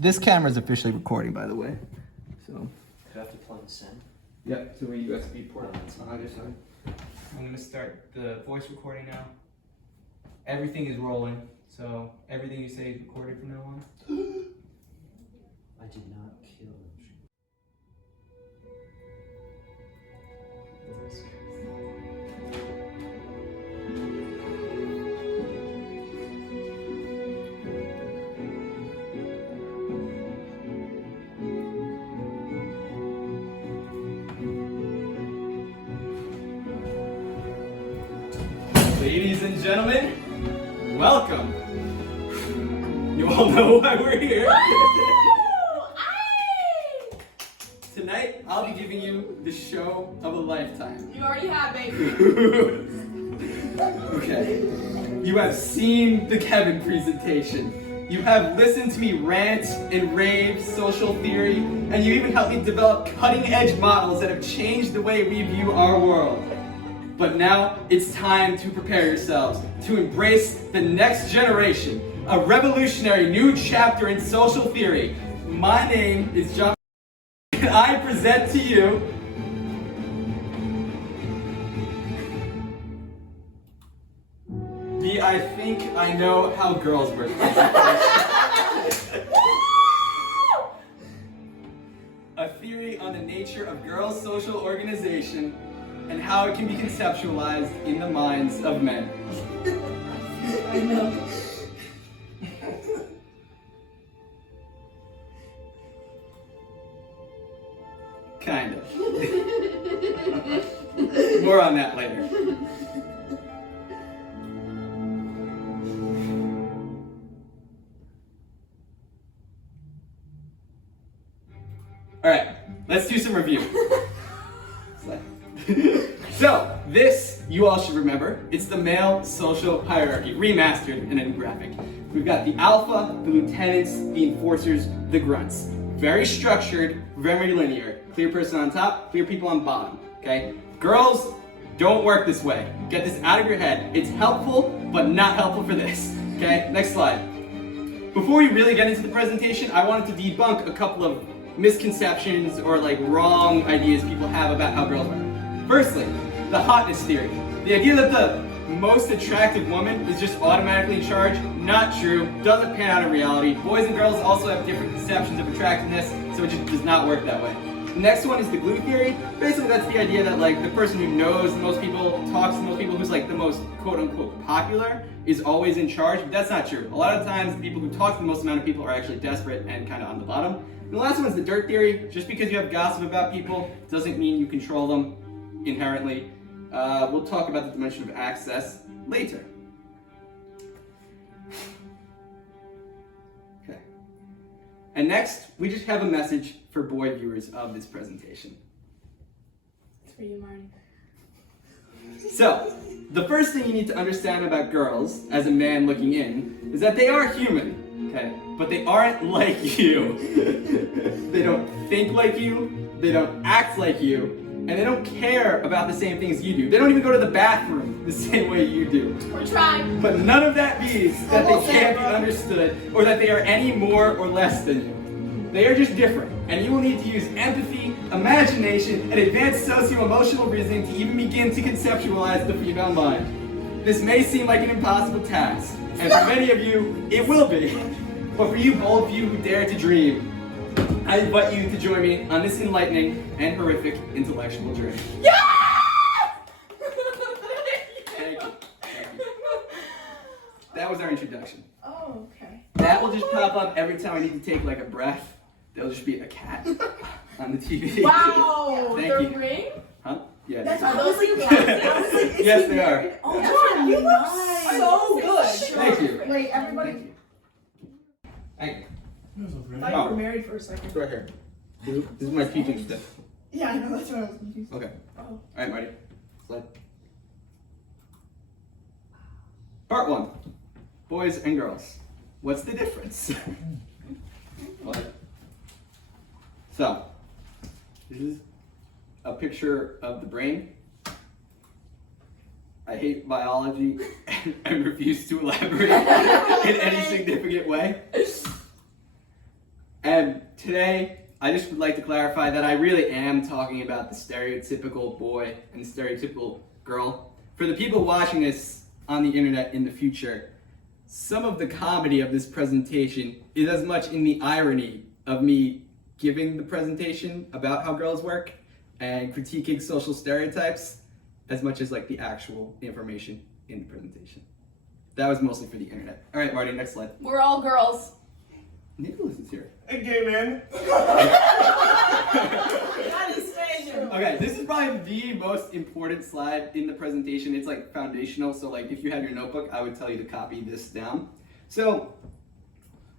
This camera is officially recording, by the way. So. Do I have to plug this in? Yep. So we USB port on either side. I'm gonna start the voice recording now. Everything is rolling, so everything you say is recorded from now on. I did not kill him. Ladies and gentlemen, welcome. You all know why we're here. Tonight, I'll be giving you the show of a lifetime. You already have, baby. Okay. You have seen the Kevin presentation. You have listened to me rant and rave social theory, and you even helped me develop cutting-edge models that have changed the way we view our world. But now it's time to prepare yourselves to embrace the next generation, a revolutionary new chapter in social theory. My name is John, and I present to you the I think I know how girls work presentation. A theory on the nature of girls' social organization and how it can be conceptualized in the minds of men. I know. Kind of. More on that later. Alright, let's do some review. So, this, you all should remember, it's the male social hierarchy, remastered in a new graphic. We've got the alpha, the lieutenants, the enforcers, the grunts. Very structured, very linear. Clear person on top, clear people on bottom, okay? Girls, don't work this way. Get this out of your head. It's helpful, but not helpful for this, okay? Next slide. Before we really get into the presentation, I wanted to debunk a couple of misconceptions or like wrong ideas people have about how girls work. Firstly, the hotness theory. The idea that the most attractive woman is just automatically in charge, not true, doesn't pan out in reality. Boys and girls also have different conceptions of attractiveness, so it just does not work that way. The next one is the glue theory. Basically, that's the idea that like the person who knows the most people, talks to the most people, who's like the most quote-unquote popular, is always in charge, but that's not true. A lot of times, the people who talk to the most amount of people are actually desperate and kind of on the bottom. And the last one is the dirt theory. Just because you have gossip about people doesn't mean you control them inherently. We'll talk about the dimension of access later. Okay. And next, we just have a message for boy viewers of this presentation. It's for you, Marty. So, the first thing you need to understand about girls, as a man looking in, is that they are human, okay? But they aren't like you. They don't think like you, they don't act like you, and they don't care about the same things you do. They don't even go to the bathroom the same way you do. We're trying. But none of that means that they can't be understood or that they are any more or less than you. They are just different, and you will need to use empathy, imagination, and advanced socio-emotional reasoning to even begin to conceptualize the female mind. This may seem like an impossible task, and for many of you, it will be. But for you bold few who dare to dream, I invite you to join me on this enlightening and horrific intellectual journey. Yeah! Thank you. That was our introduction. Oh, okay. That will just pop up every time I need to take like a breath. There'll just be a cat on the TV. Wow! Thank The you. ring? Huh? Yeah. That's Are what I was those like, cats? I was like, is Yes, he they are. married? Oh, That's John, you look nice. so good. Thank you. Wait, everybody. Thank you. I thought you were married for a second. It's right here. This is my teaching stuff. Yeah, I know, that's what I was confused. Okay. Oh. All right, Marty. Slide. Part 1. Boys and girls. What's the difference? What? So, this is a picture of the brain. I hate biology and refuse to elaborate in any significant way. today, I just would like to clarify that I really am talking about the stereotypical boy and the stereotypical girl. For the people watching this on the internet in the future, some of the comedy of this presentation is as much in the irony of me giving the presentation about how girls work and critiquing social stereotypes as much as like the actual information in the presentation. That was mostly for the internet. All right, Marty, next slide. We're all girls. Nicholas is here. A gay man. That is fashion. Okay, this is probably the most important slide in the presentation. It's like foundational, so like if you have your notebook, I would tell you to copy this down. So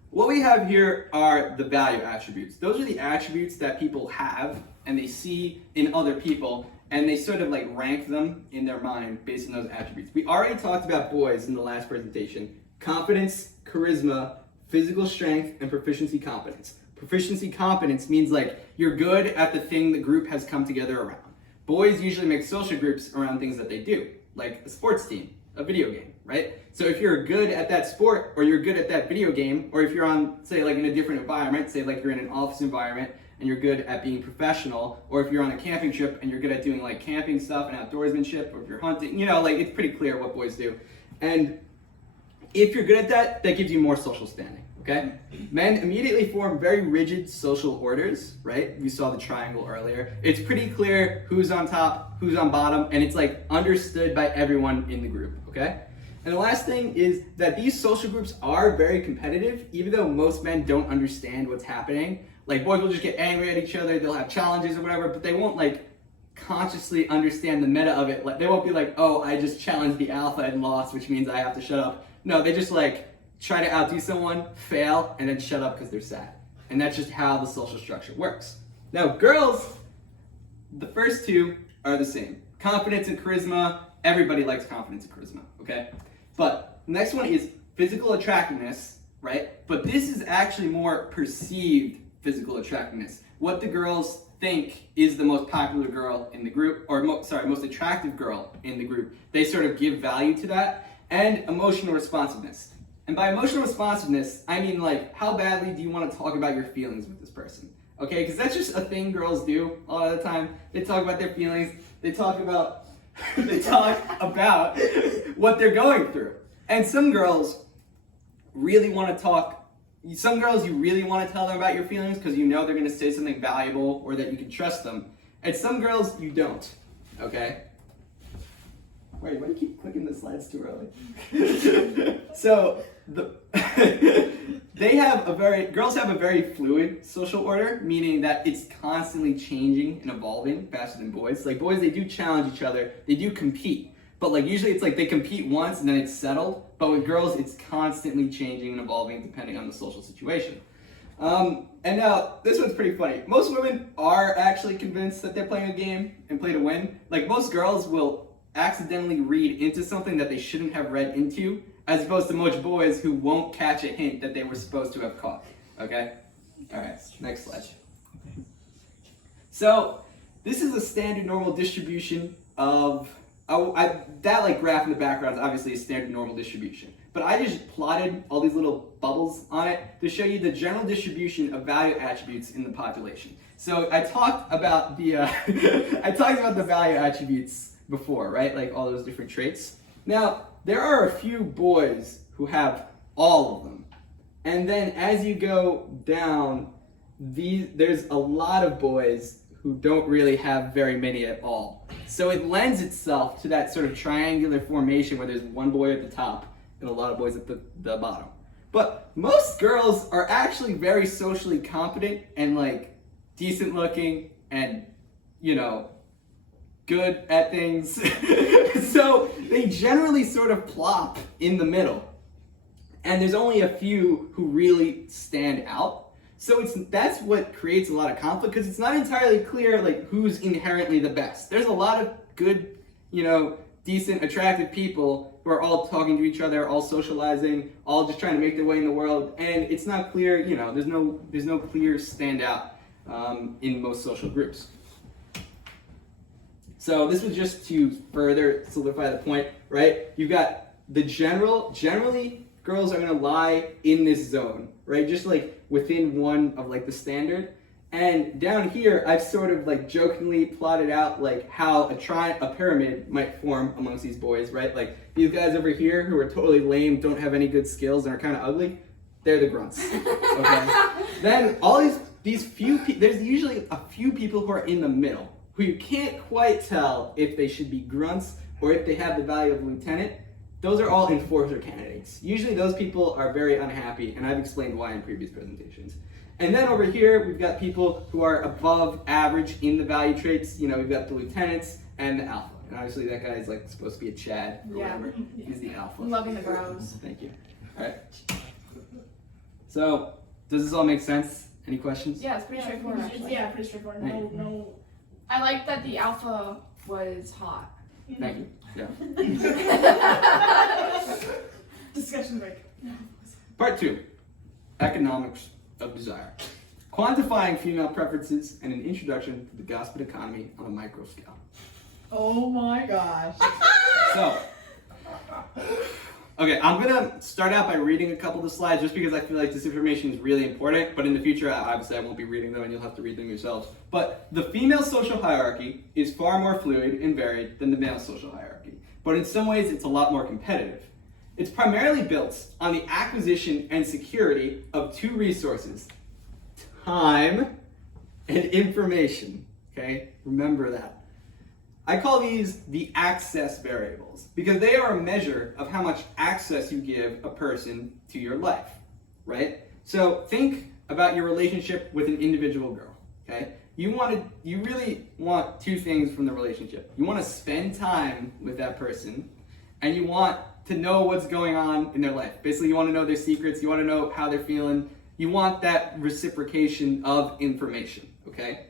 what we have here are the value attributes. Those are the attributes that people have and they see in other people, and they sort of like rank them in their mind based on those attributes. We already talked about boys in the last presentation. Confidence, charisma, physical strength, and proficiency competence. Proficiency competence means like you're good at the thing the group has come together around. Boys usually make social groups around things that they do, like a sports team, a video game, right? So if you're good at that sport, or you're good at that video game, or if you're on, say like in a different environment, say like you're in an office environment and you're good at being professional, or if you're on a camping trip and you're good at doing like camping stuff and outdoorsmanship, or if you're hunting, you know, like it's pretty clear what boys do. And if you're good at that, that gives you more social standing, okay? Men immediately form very rigid social orders, right? We saw the triangle earlier. It's pretty clear who's on top, who's on bottom, and it's like understood by everyone in the group, okay? And the last thing is that these social groups are very competitive, even though most men don't understand what's happening. Like boys will just get angry at each other, they'll have challenges or whatever, but they won't like consciously understand the meta of it. Like they won't be like, oh, I just challenged the alpha and lost, which means I have to shut up. No, they just like try to outdo someone, fail, and then shut up because they're sad. And that's just how the social structure works. Now girls, the first two are the same. Confidence and charisma, everybody likes confidence and charisma, okay? But the next one is physical attractiveness, right? But this is actually more perceived physical attractiveness. What the girls think is the most popular girl in the group, or most attractive girl in the group. They sort of give value to that. And emotional responsiveness. And by emotional responsiveness, I mean like, how badly do you want to talk about your feelings with this person? Okay, because that's just a thing girls do a lot of the time. They talk about their feelings. They talk about what they're going through. And some girls really want to talk. Some girls you really want to tell them about your feelings because you know they're going to say something valuable or that you can trust them. And some girls you don't. Okay. Wait, why do you keep clicking the slides too early? So girls have a very fluid social order, meaning that it's constantly changing and evolving faster than boys. Like boys, they do challenge each other, they do compete, but like usually it's like they compete once and then it's settled. But with girls, it's constantly changing and evolving depending on the social situation. And now this one's pretty funny. Most women are actually convinced that they're playing a game and play to win. Like most girls will accidentally read into something that they shouldn't have read into, as opposed to most boys who won't catch a hint that they were supposed to have caught. Okay? All right, next slide. So this is a standard normal distribution of, that like graph in the background is obviously a standard normal distribution. But I just plotted all these little bubbles on it to show you the general distribution of value attributes in the population. So I talked about the value attributes before, right? Like all those different traits. Now, there are a few boys who have all of them. And then as you go down, there's a lot of boys who don't really have very many at all. So it lends itself to that sort of triangular formation where there's one boy at the top and a lot of boys at the bottom. But most girls are actually very socially competent and like decent looking and, you know, good at things. So they generally sort of plop in the middle. And there's only a few who really stand out. So that's what creates a lot of conflict, because it's not entirely clear like who's inherently the best. There's a lot of good, you know, decent, attractive people who are all talking to each other, all socializing, all just trying to make their way in the world. And it's not clear, you know, there's no clear standout in most social groups. So this was just to further solidify the point, right? You've got the generally girls are gonna lie in this zone, right? Just like within one of like the standard. And down here, I've sort of like jokingly plotted out like how a pyramid might form amongst these boys, right? Like these guys over here who are totally lame, don't have any good skills, and are kind of ugly, they're the grunts. Okay. Then all these few there's usually a few people who are in the middle, who you can't quite tell if they should be grunts or if they have the value of lieutenant. Those are all enforcer candidates. Usually those people are very unhappy, and I've explained why in previous presentations. And then over here, we've got people who are above average in the value traits. You know, we've got the lieutenants and the alpha. And obviously that guy is like supposed to be a Chad or whatever. He's the alpha. Loving the bros. Thank you. All right. So, does this all make sense? Any questions? Yeah, it's pretty straightforward actually. Yeah, pretty straightforward. Thank No. I like that the alpha was hot. Thank you. Yeah. Discussion break. Part 2. Economics of desire. Quantifying female preferences and an introduction to the gossip economy on a micro scale. Oh my gosh. So, okay, I'm gonna start out by reading a couple of the slides just because I feel like this information is really important, but in the future, obviously I won't be reading them and you'll have to read them yourselves. But the female social hierarchy is far more fluid and varied than the male social hierarchy, but in some ways it's a lot more competitive. It's primarily built on the acquisition and security of two resources, time and information, okay? Remember that. I call these the access variables because they are a measure of how much access you give a person to your life, right? So think about your relationship with an individual girl, okay? You really want two things from the relationship. You want to spend time with that person, and you want to know what's going on in their life. Basically, you want to know their secrets, you want to know how they're feeling, you want that reciprocation of information, okay?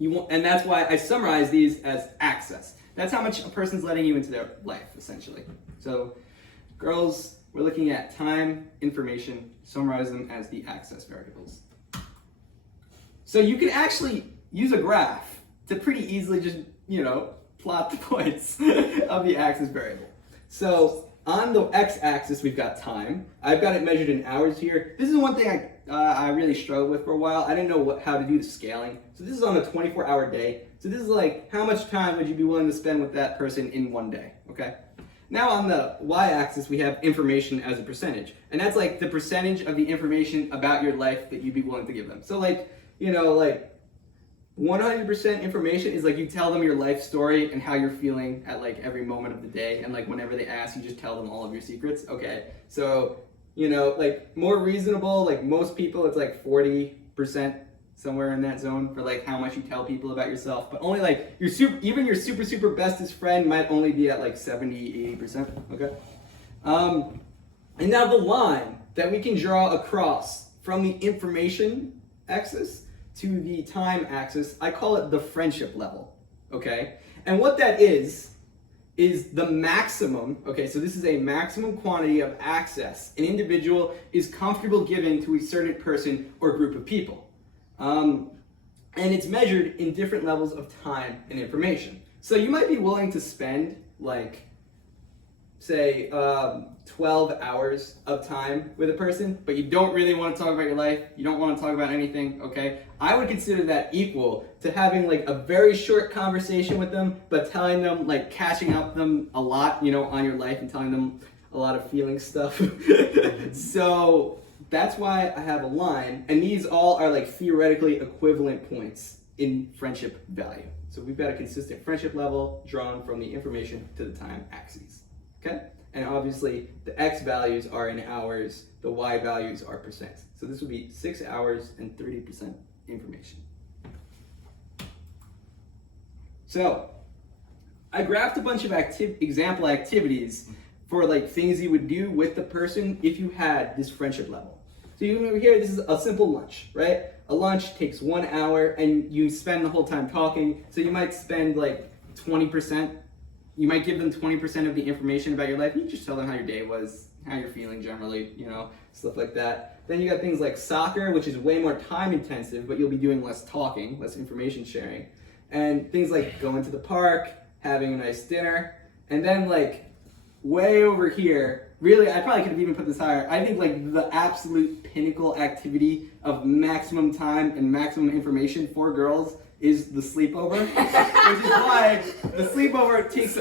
And that's why I summarize these as access. That's how much a person's letting you into their life, essentially. So, girls, we're looking at time, information, summarize them as the access variables. So you can actually use a graph to pretty easily just, plot the points of the access variable. So on the x-axis, we've got time. I've got it measured in hours here. This is one thing I really struggled with for a while. I didn't know how to do the scaling. So this is on a 24-hour day. So this is like, how much time would you be willing to spend with that person in one day, okay? Now on the y-axis, we have information as a percentage. And that's like the percentage of the information about your life that you'd be willing to give them. So like, 100% information is like you tell them your life story and how you're feeling at like every moment of the day, and like whenever they ask, you just tell them all of your secrets. Okay, so like more reasonable, like most people, it's like 40%, somewhere in that zone for like how much you tell people about yourself. But only like even your super bestest friend might only be at like 70-80%. Okay, and now the line that we can draw across from the information axis to the time axis, I call it the friendship level, okay? And what that is the maximum, okay, so this is a maximum quantity of access an individual is comfortable giving to a certain person or group of people. And it's measured in different levels of time and information. So you might be willing to spend like, say, 12 hours of time with a person, but you don't really want to talk about your life, you don't want to talk about anything, okay? I would consider that equal to having like a very short conversation with them, but telling them, like catching up them a lot, on your life and telling them a lot of feeling stuff. So that's why I have a line, and these all are like theoretically equivalent points in friendship value. So we've got a consistent friendship level drawn from the information to the time axes, okay? And obviously, the x values are in hours, the y values are percent. So this would be 6 hours and 30% information. So, I graphed a bunch of example activities for like things you would do with the person if you had this friendship level. So you over here, this is a simple lunch, right? A lunch takes 1 hour and you spend the whole time talking. So you might spend like 20%. You might give them 20% of the information about your life. You just tell them how your day was, how you're feeling generally, stuff like that. Then you got things like soccer, which is way more time intensive, but you'll be doing less talking, less information sharing. And things like going to the park, having a nice dinner. And then like way over here, really, I probably could have even put this higher. I think like the absolute pinnacle activity of maximum time and maximum information for girls is the sleepover, which is why the sleepover takes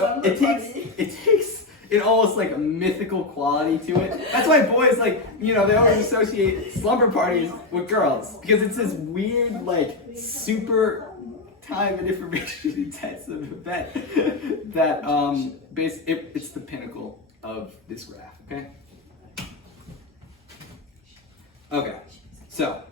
an almost like a mythical quality to it. That's why boys like, you know, they always associate slumber parties with girls because it's this weird like super time and information intensive event that it's the pinnacle of this graph. Okay, so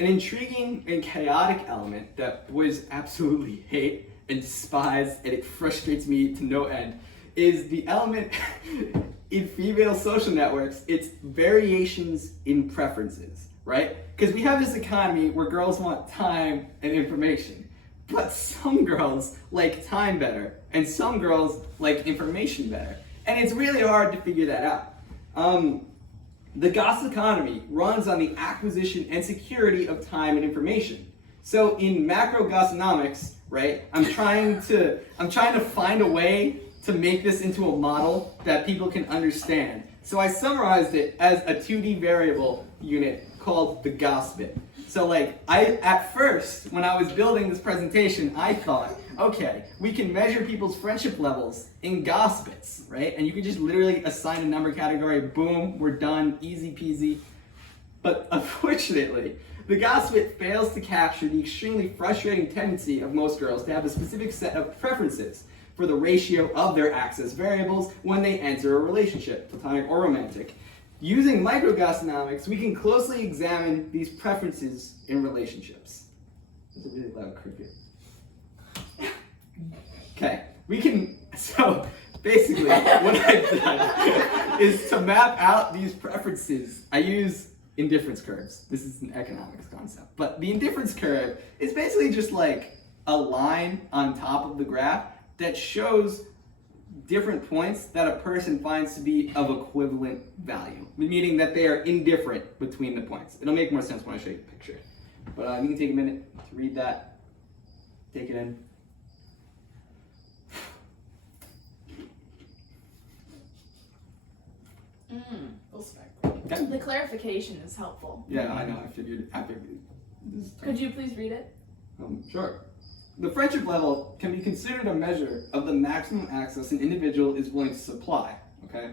an intriguing and chaotic element that boys absolutely hate and despise, and it frustrates me to no end, is the element in female social networks. It's variations in preferences, right? Because we have this economy where girls want time and information, but some girls like time better, and some girls like information better. And it's really hard to figure that out. The Goss economy runs on the acquisition and security of time and information. So in macro Gossonomics, right, I'm trying to find a way to make this into a model that people can understand. So I summarized it as a 2D variable unit called the Goss bit. So like, at first, when I was building this presentation, I thought, okay, we can measure people's friendship levels in Goss bits, right? And you can just literally assign a number category, boom, we're done, easy peasy. But unfortunately, the Goss bit fails to capture the extremely frustrating tendency of most girls to have a specific set of preferences for the ratio of their access variables when they enter a relationship, platonic or romantic. Using microgossonomics, we can closely examine these preferences in relationships. That's a really loud cricket. Okay, so basically what I've done is to map out these preferences. I use indifference curves. This is an economics concept. But the indifference curve is basically just like a line on top of the graph that shows different points that a person finds to be of equivalent value, meaning that they are indifferent between the points. It'll make more sense when I show you the picture. But you can take a minute to read that, take it in. Okay. The clarification is helpful. Yeah, I know, I figured. Could you please read it? Sure. The friendship level can be considered a measure of the maximum access an individual is willing to supply, okay?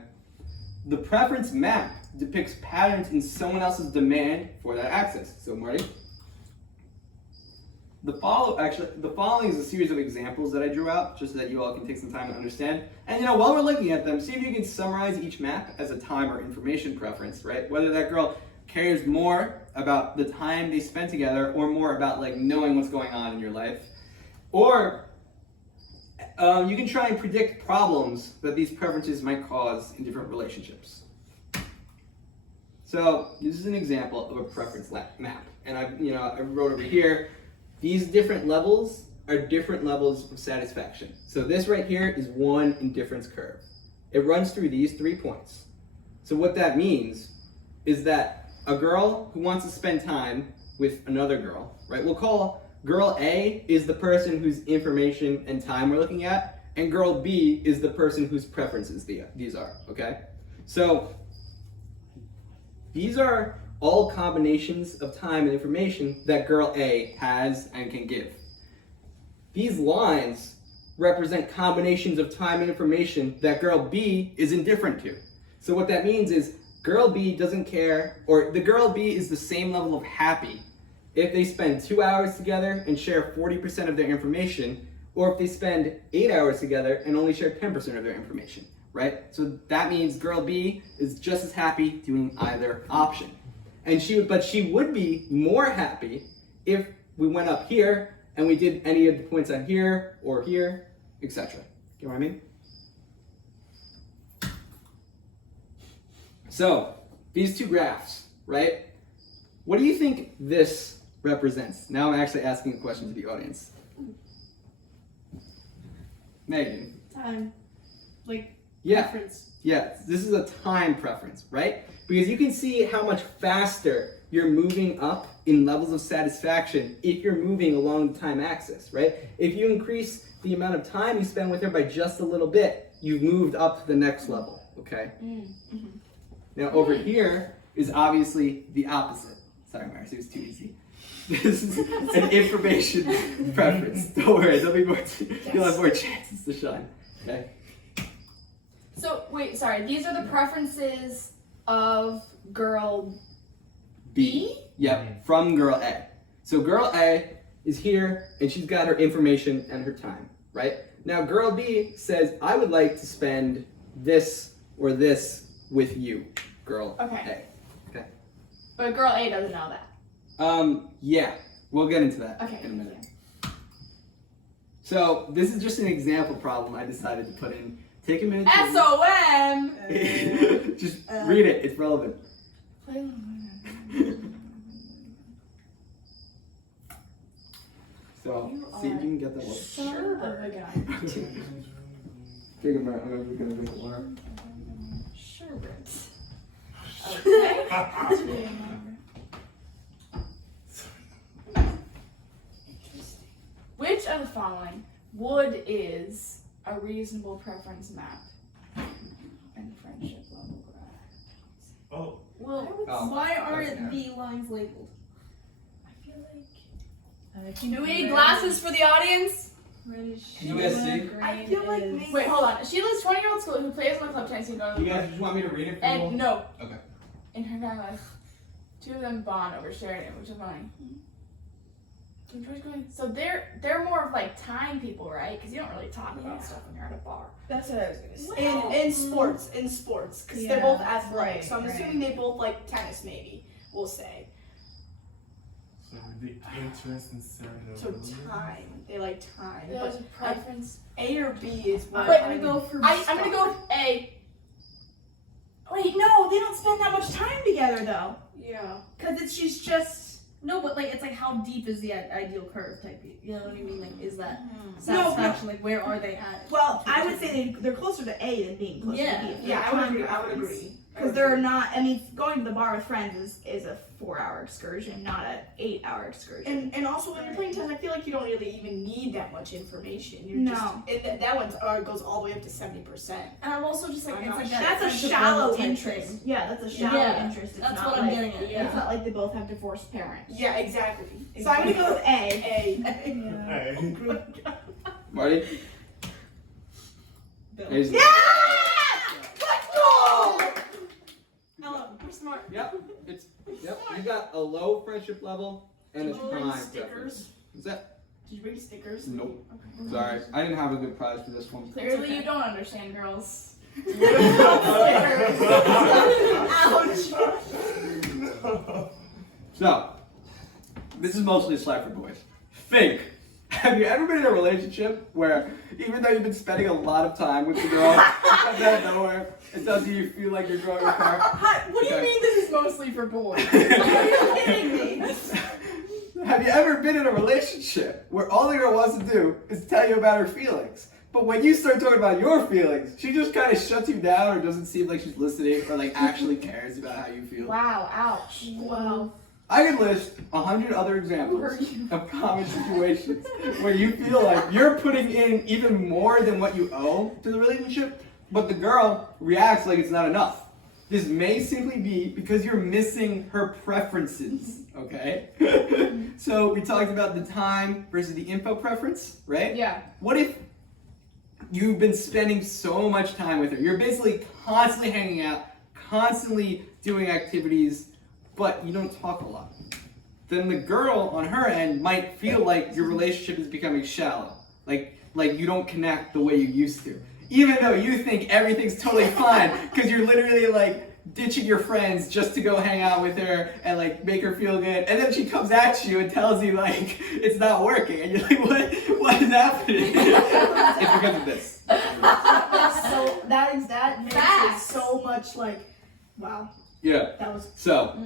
The preference map depicts patterns in someone else's demand for that access. So, Marty? The following is a series of examples that I drew out, just so that you all can take some time to understand. And while we're looking at them, see if you can summarize each map as a time or information preference, right? Whether that girl cares more about the time they spend together or more about like knowing what's going on in your life. Or you can try and predict problems that these preferences might cause in different relationships. So this is an example of a preference map. And I wrote over here, these different levels are different levels of satisfaction. So this right here is one indifference curve. It runs through these 3 points. So what that means is that a girl who wants to spend time with another girl, right? We'll call girl A is the person whose information and time we're looking at, and girl B is the person whose preferences these are, okay? So these are all combinations of time and information that girl A has and can give. These lines represent combinations of time and information that girl B is indifferent to. So what that means is girl B doesn't care, or the girl B is the same level of happy if they spend 2 hours together and share 40% of their information, or if they spend 8 hours together and only share 10% of their information, right? So that means girl B is just as happy doing either option. But she would be more happy if we went up here and we did any of the points on here or here, etc. You know what I mean? So these two graphs, right? What do you think this represents? Now I'm actually asking a question to the audience. Megan. Time. Like, Yeah. preference. Yeah, this is a time preference, right? Because you can see how much faster you're moving up in levels of satisfaction if you're moving along the time axis, right? If you increase the amount of time you spend with her by just a little bit, you've moved up to the next level. okay? Mm-hmm. Now over here is obviously the opposite. Sorry, Marcy, it was too easy. This is an information preference. Don't worry, you'll have more chances to shine. Okay. So wait, sorry. These are the preferences of girl B. Yep, from girl A. So girl A is here, and she's got her information and her time, right? Now girl B says, I would like to spend this or this with you, girl Okay. A. Okay. But girl A doesn't know that. Yeah, we'll get into that Okay. in a minute. So this is just an example problem I decided to put in. Take a minute. to- SOM. Just read it. It's relevant. So see if you can get that one. Son of a gun. Take a minute. I'm gonna drink water. Sherbet. Okay. Which of the following wood is a reasonable preference map and friendship level graph? Oh, Well, Oh, why okay. aren't the lines labeled? I feel like. Do we need glasses for the audience? Can you guys see? I feel like Wait, hold on. Sheila's 20-year-old school who plays on the club tennis team. You guys just want me to read it for you? And no. Okay. In her entire life, two of them bond over sharing it, which is funny. So they're more of like time people, right? Because you don't really talk about stuff when you're at a bar. That's what I was gonna say. Well, In sports, because they're Yeah, both athletic. right, So I'm right. assuming they both like tennis, maybe. We'll say. so the interest in So time, they like time. There's But a preference. A or B is what Wait, I'm go for I'm gonna go with A. Wait, no, they don't spend that much time together though. Yeah. Because she's just no, but like it's like how deep is the ideal curve type? You know what I mean? Like is that satisfaction? Like where are they at? Well, I would say they're closer to A than being closer Yeah. to B. Yeah, I would agree. I would agree. Because they're not. I mean, going to the bar with friends is a 4-hour excursion, not an 8-hour excursion. And also when you're playing tennis, I feel like you don't really even need that much information. You're No. just that one goes all the way up to 70%. And I'm also just like I'm it's not like sure. that That's a friendship shallow level type interest. thing. Yeah, that's a shallow Yeah, interest. It's that's not what I'm like, getting at. yeah. It's not like they both have divorced parents. Yeah, exactly. So I'm gonna go with A. A. Marty? There's- Yeah! Let's go! Ella, we're smart. Yep. You got a low friendship level and a Did you bring time stickers? preference. Is that? Did you bring stickers? Nope. Okay. Sorry, I didn't have a good prize for this one. Clearly, you don't understand girls. So, this is mostly a slide for boys. Think. Have you ever been in a relationship where, even though you've been spending a lot of time with the girl, she comes out of nowhere and tells you feel like you're growing apart? What do you Okay. mean this is mostly for boys? Are you kidding me? Have you ever been in a relationship where all the girl wants to do is tell you about her feelings? But when you start talking about your feelings, she just kind of shuts you down or doesn't seem like she's listening or like actually cares about how you feel. Wow, ouch. Wow. I could list 100 other examples of common situations where you feel like you're putting in even more than what you owe to the relationship, but the girl reacts like it's not enough. This may simply be because you're missing her preferences, okay? So we talked about the time versus the info preference, right? Yeah. What if you've been spending so much time with her? You're basically constantly hanging out, constantly doing activities, but you don't talk a lot. Then the girl on her end might feel like your relationship is becoming shallow. Like you don't connect the way you used to. Even though you think everything's totally fine, because you're literally like ditching your friends just to go hang out with her and like make her feel good. And then she comes at you and tells you like it's not working. And you're like, what is happening? It's because of this. So that makes Facts. it so much like, wow, Yeah. that was So,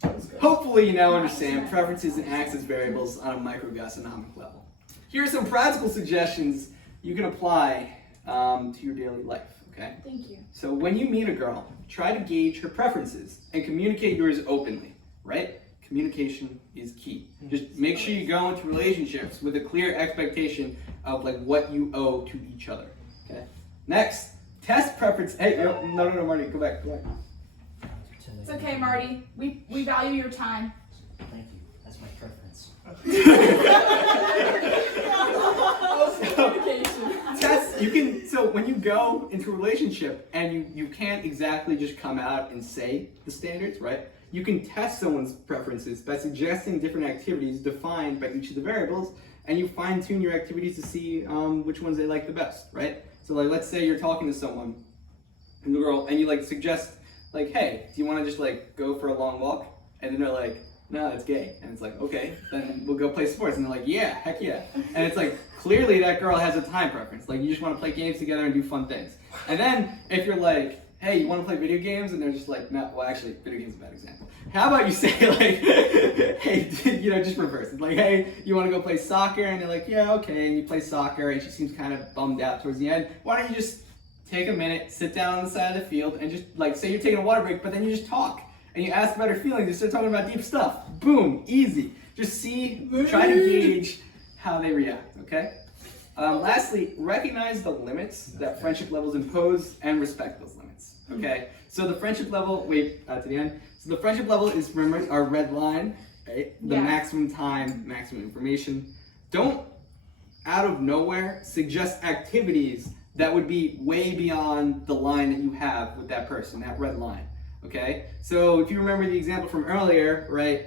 good. hopefully you now understand preferences and access variables on a microgastronomic level. Here are some practical suggestions you can apply to your daily life, okay? Thank you. So when you meet a girl, try to gauge her preferences and communicate yours openly, right? Communication is key. Just make sure you go into relationships with a clear expectation of like what you owe to each other, okay? Next, test preference. Hey, no, Marty, go back. It's okay, Marty. We value your time. Thank you. That's my preference. Test. You can. So when you go into a relationship and you can't exactly just come out and say the standards, right? You can test someone's preferences by suggesting different activities defined by each of the variables, and you fine tune your activities to see which ones they like the best, right? So like, let's say you're talking to someone, and the girl, and you like suggest like, hey, do you want to just like go for a long walk? And then they're like, no, that's gay. And it's like, okay, then we'll go play sports. And they're like, yeah, heck yeah. And it's like, clearly that girl has a time preference. Like, you just want to play games together and do fun things. And then if you're like, hey, you want to play video games? And they're just like, no, well, actually, video games is a bad example. How about you say like, hey, just reverse. It's like, hey, you want to go play soccer? And they're like, yeah, okay. And you play soccer, and she seems kind of bummed out towards the end. Why don't you just take a minute, sit down on the side of the field, and just like, say you're taking a water break, but then you just talk. And you ask about her feelings, you start talking about deep stuff. Boom, easy. Just see, try to gauge how they react, okay? Lastly, recognize the limits that friendship levels impose and respect those limits, okay? So the friendship level, to the end. So the friendship level is, remember, our red line, right? The maximum time, maximum information. Don't, out of nowhere, suggest activities that would be way beyond the line that you have with that person, that red line. Okay, so if you remember the example from earlier, right?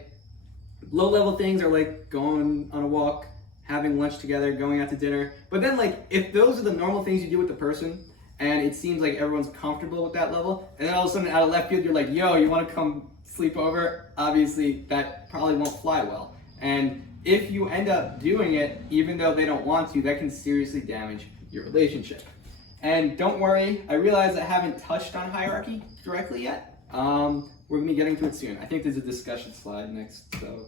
Low-level things are like going on a walk, having lunch together, going out to dinner. But then, like, if those are the normal things you do with the person, and it seems like everyone's comfortable with that level, and then all of a sudden, out of left field, you're like, "Yo, you want to come sleep over?" Obviously, that probably won't fly well. And if you end up doing it, even though they don't want to, that can seriously damage your relationship. And don't worry, I realize I haven't touched on hierarchy directly yet. We're gonna be getting to it soon. I think there's a discussion slide next, so.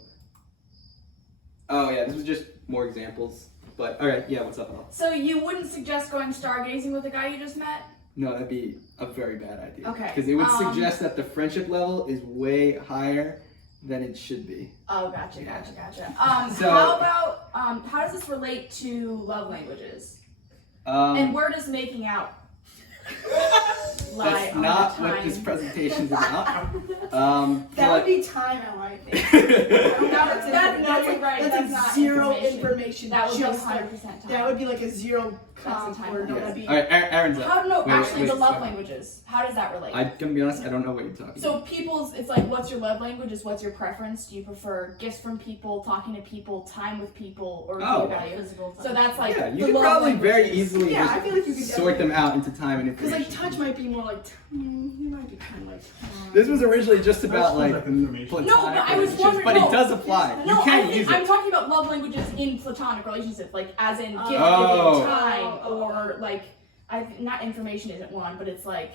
Oh yeah, this was just more examples. But all right, yeah, what's up, Al? So you wouldn't suggest going stargazing with a guy you just met? No, that'd be a very bad idea. Okay. Because it would suggest that the friendship level is way higher than it should be. Oh, gotcha. So- How about, how does this relate to love languages? And where does making out lie That's on not the what time? this presentation's about. That would be time out, I think. That's right. That's not zero information. That would be just 100% time. That would be like a zero That's a time or no, limit. that'd be. All right, Aaron's up. How do no? Wait, Actually, wait, the love sorry. languages. How does that relate? I'm gonna be honest, I don't know what you're talking So about. people's, it's like, what's your love language? Is what's your preference? Do you prefer gifts from people, talking to people, time with people, or Oh. do you value? So that's like Yeah, you the could love probably very languages. easily Yeah, just I feel like you could sort them out into time and Because information. like touch might be more like, you might be kind of like. This was originally just about like information. platonic No, but I was relationships, wondering- but no. it does apply. No, You I can think use I'm it. talking about love languages in platonic relationships, like as in gift giving, Oh. time, or like not information isn't one, but it's like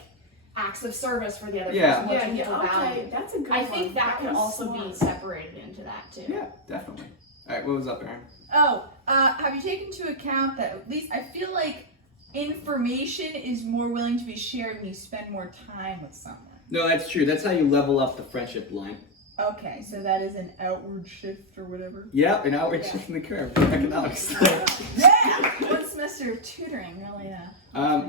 acts of service for the other Yeah. person. What people okay, value. that's a good I one. think that could was also be smart. separated into that too. Yeah, definitely. All right, what was up, Aaron? Oh, have you taken into account that at least I feel like information is more willing to be shared when you spend more time with someone? No, that's true. That's how you level up the friendship line. Okay, so that is an outward shift or whatever. Yep, and now we're shifting the curve. Economics. One semester of tutoring, really. I'll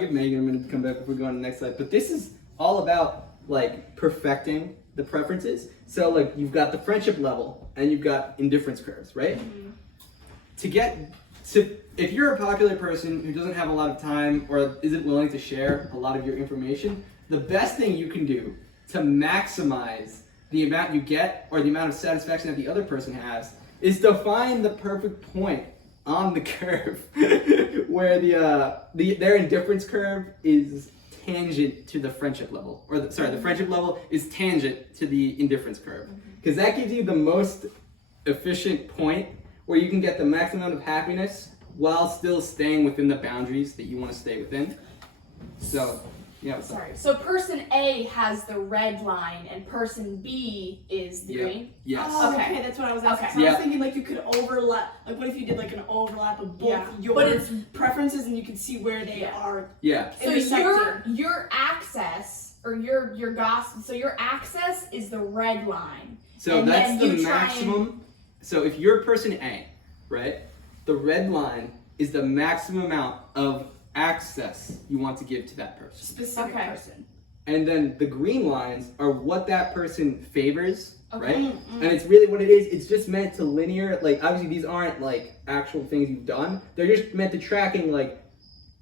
give Megan a minute to come back before we go on to the next slide. But this is all about like perfecting the preferences. So like you've got the friendship level and you've got indifference curves, right? If you're a popular person who doesn't have a lot of time or isn't willing to share a lot of your information, the best thing you can do to maximize the amount you get or the amount of satisfaction that the other person has is to find the perfect point on the curve where their indifference curve is tangent to the friendship level, or the friendship level is tangent to the indifference curve, because that gives you the most efficient point where you can get the maximum amount of happiness while still staying within the boundaries that you want to stay within. So, yeah. What's up? Sorry. So person A has the red line and person B is the Yep. green? Yes. Oh, Okay. okay, that's what I was asking. Okay. So I Yeah. was thinking like you could overlap. Like, what if you did like an overlap of both Yeah. your But it's- preferences and you could see where they Yeah. are. Yeah. So your access or your gossip, so your access is the red line. So And that's then the you try maximum. So if you're person A, right, the red line is the maximum amount of access you want to give to that person. Specific Okay. person. And then the green lines are what that person favors, right? Mm-mm. And it's really what it is. It's just meant to linear, like obviously these aren't like actual things you've done. They're just meant to tracking like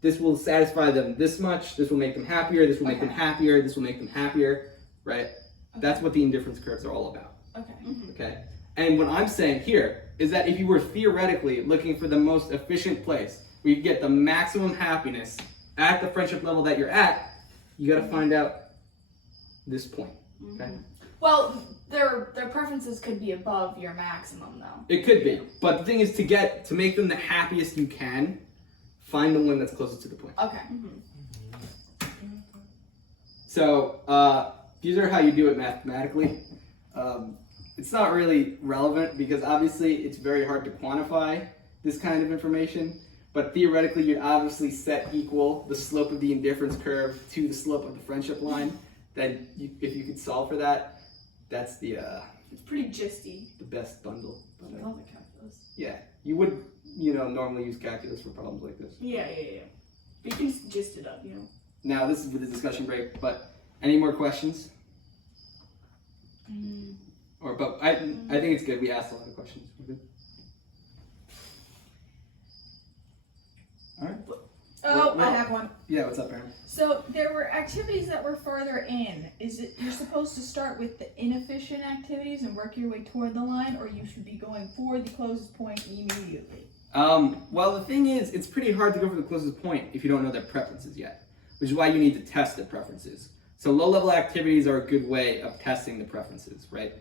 this will satisfy them this much, this will make them happier, this will make them happier, this will make them happier, right? That's what the indifference curves are all about, Okay. okay? And what I'm saying here is that if you were theoretically looking for the most efficient place where you get the maximum happiness at the friendship level that you're at, you gotta find out this point, okay? Well, their preferences could be above your maximum though. It could be, but the thing is to make them the happiest you can, find the one that's closest to the point. Okay. So these are how you do it mathematically. It's not really relevant because obviously it's very hard to quantify this kind of information, but theoretically you'd obviously set equal the slope of the indifference curve to the slope of the friendship line. Then if you could solve for that, that's the It's pretty gisty. best bundle. But, All the calculus. yeah, you would normally use calculus for problems like this. Yeah. But you can gist it up, Now this is with the discussion break, but any more questions? But I think it's good. We asked a lot of questions. We're good. All right. Oh, Well- I have one. Yeah. What's up, Aaron? So there were activities that were farther in. Is it you're supposed to start with the inefficient activities and work your way toward the line, or you should be going for the closest point immediately? Well, the thing is, it's pretty hard to go for the closest point if you don't know their preferences yet, which is why you need to test their preferences. So low-level activities are a good way of testing the preferences, right?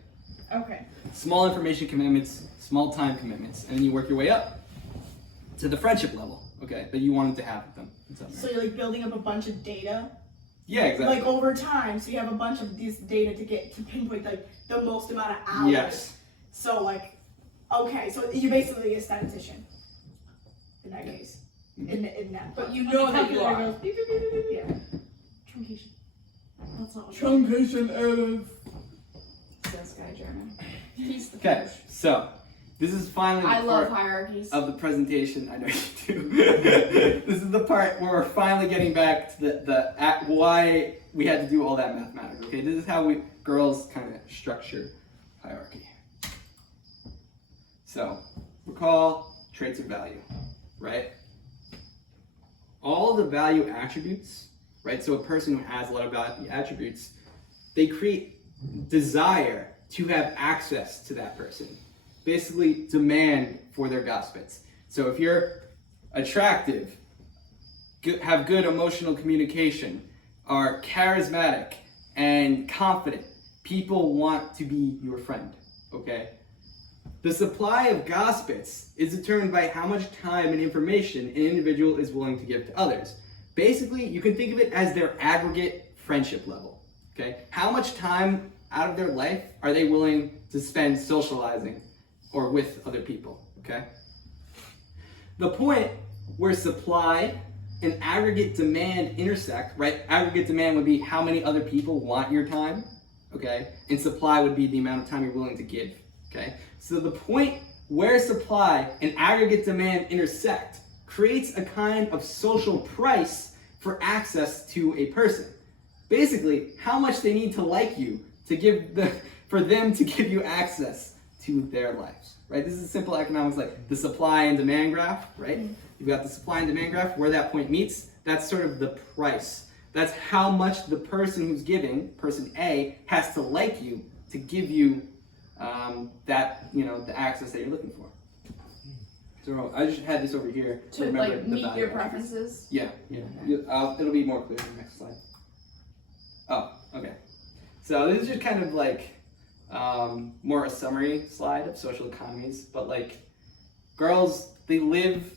Okay. Small information commitments, small time commitments, and then you work your way up to the friendship level, okay, that you wanted to have with them. What's up, Aaron? So you're like building up a bunch of data, Yeah, exactly. like over time. So you have a bunch of these data to pinpoint like the most amount of hours. Yes. So like, okay, so you're basically a statistician in that case. In that. But you When know the that you calculator are. goes beep, beep, beep, beep, beep, yeah. Truncation. That's not what Truncation errors. This guy German. He's the Okay, first. so this is finally the I love part hierarchies. of the presentation. I know you do. This is the part where we're finally getting back to why we had to do all that mathematics. Okay, this is how girls kind of structure hierarchy. So recall traits of value, right? All the value attributes, right? So a person who has a lot of value attributes, they create desire to have access to that person. Basically, demand for their gossipets. So if you're attractive, have good emotional communication, are charismatic and confident, people want to be your friend, okay? The supply of gossipets is determined by how much time and information an individual is willing to give to others. Basically, you can think of it as their aggregate friendship level, okay? How much time out of their life are they willing to spend socializing or with other people, okay? The point where supply and aggregate demand intersect, right? Aggregate demand would be how many other people want your time, okay? And supply would be the amount of time you're willing to give, okay? So the point where supply and aggregate demand intersect creates a kind of social price for access to a person. Basically, how much they need to like you for them to give you access to their lives, right? This is simple economics, like the supply and demand graph, right? You've got the supply and demand graph, where that point meets, that's sort of the price. That's how much the person who's giving, person A, has to like you to give you the access that you're looking for. So I just had this over here to remember like the meet value your attributes. preferences. Yeah. It'll be more clear in the next slide. Oh, okay. So this is just kind of like more a summary slide of social economies, but like girls, they live,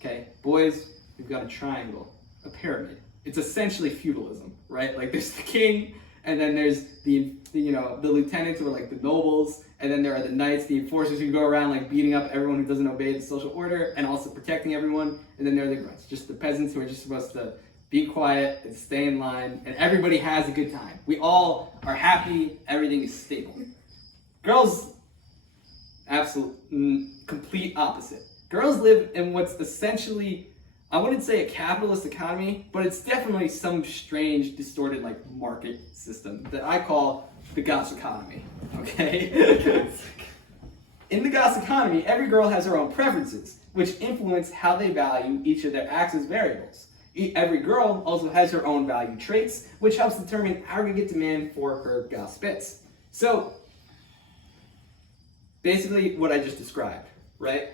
okay, boys, we've got a triangle, a pyramid. It's essentially feudalism, right? Like there's the king, and then there's the lieutenants who are like the nobles, and then there are the knights, the enforcers who go around like beating up everyone who doesn't obey the social order and also protecting everyone, and then there are the grunts, just the peasants who are just supposed to be quiet and stay in line, and everybody has a good time. We all are happy, everything is stable. Girls, complete opposite. Girls live in what's essentially I wouldn't say a capitalist economy, but it's definitely some strange, distorted like market system that I call the Gauss economy. Okay? In the Gauss economy, every girl has her own preferences, which influence how they value each of their axis variables. Every girl also has her own value traits, which helps determine aggregate demand for her Gauss bits. So, basically what I just described, right?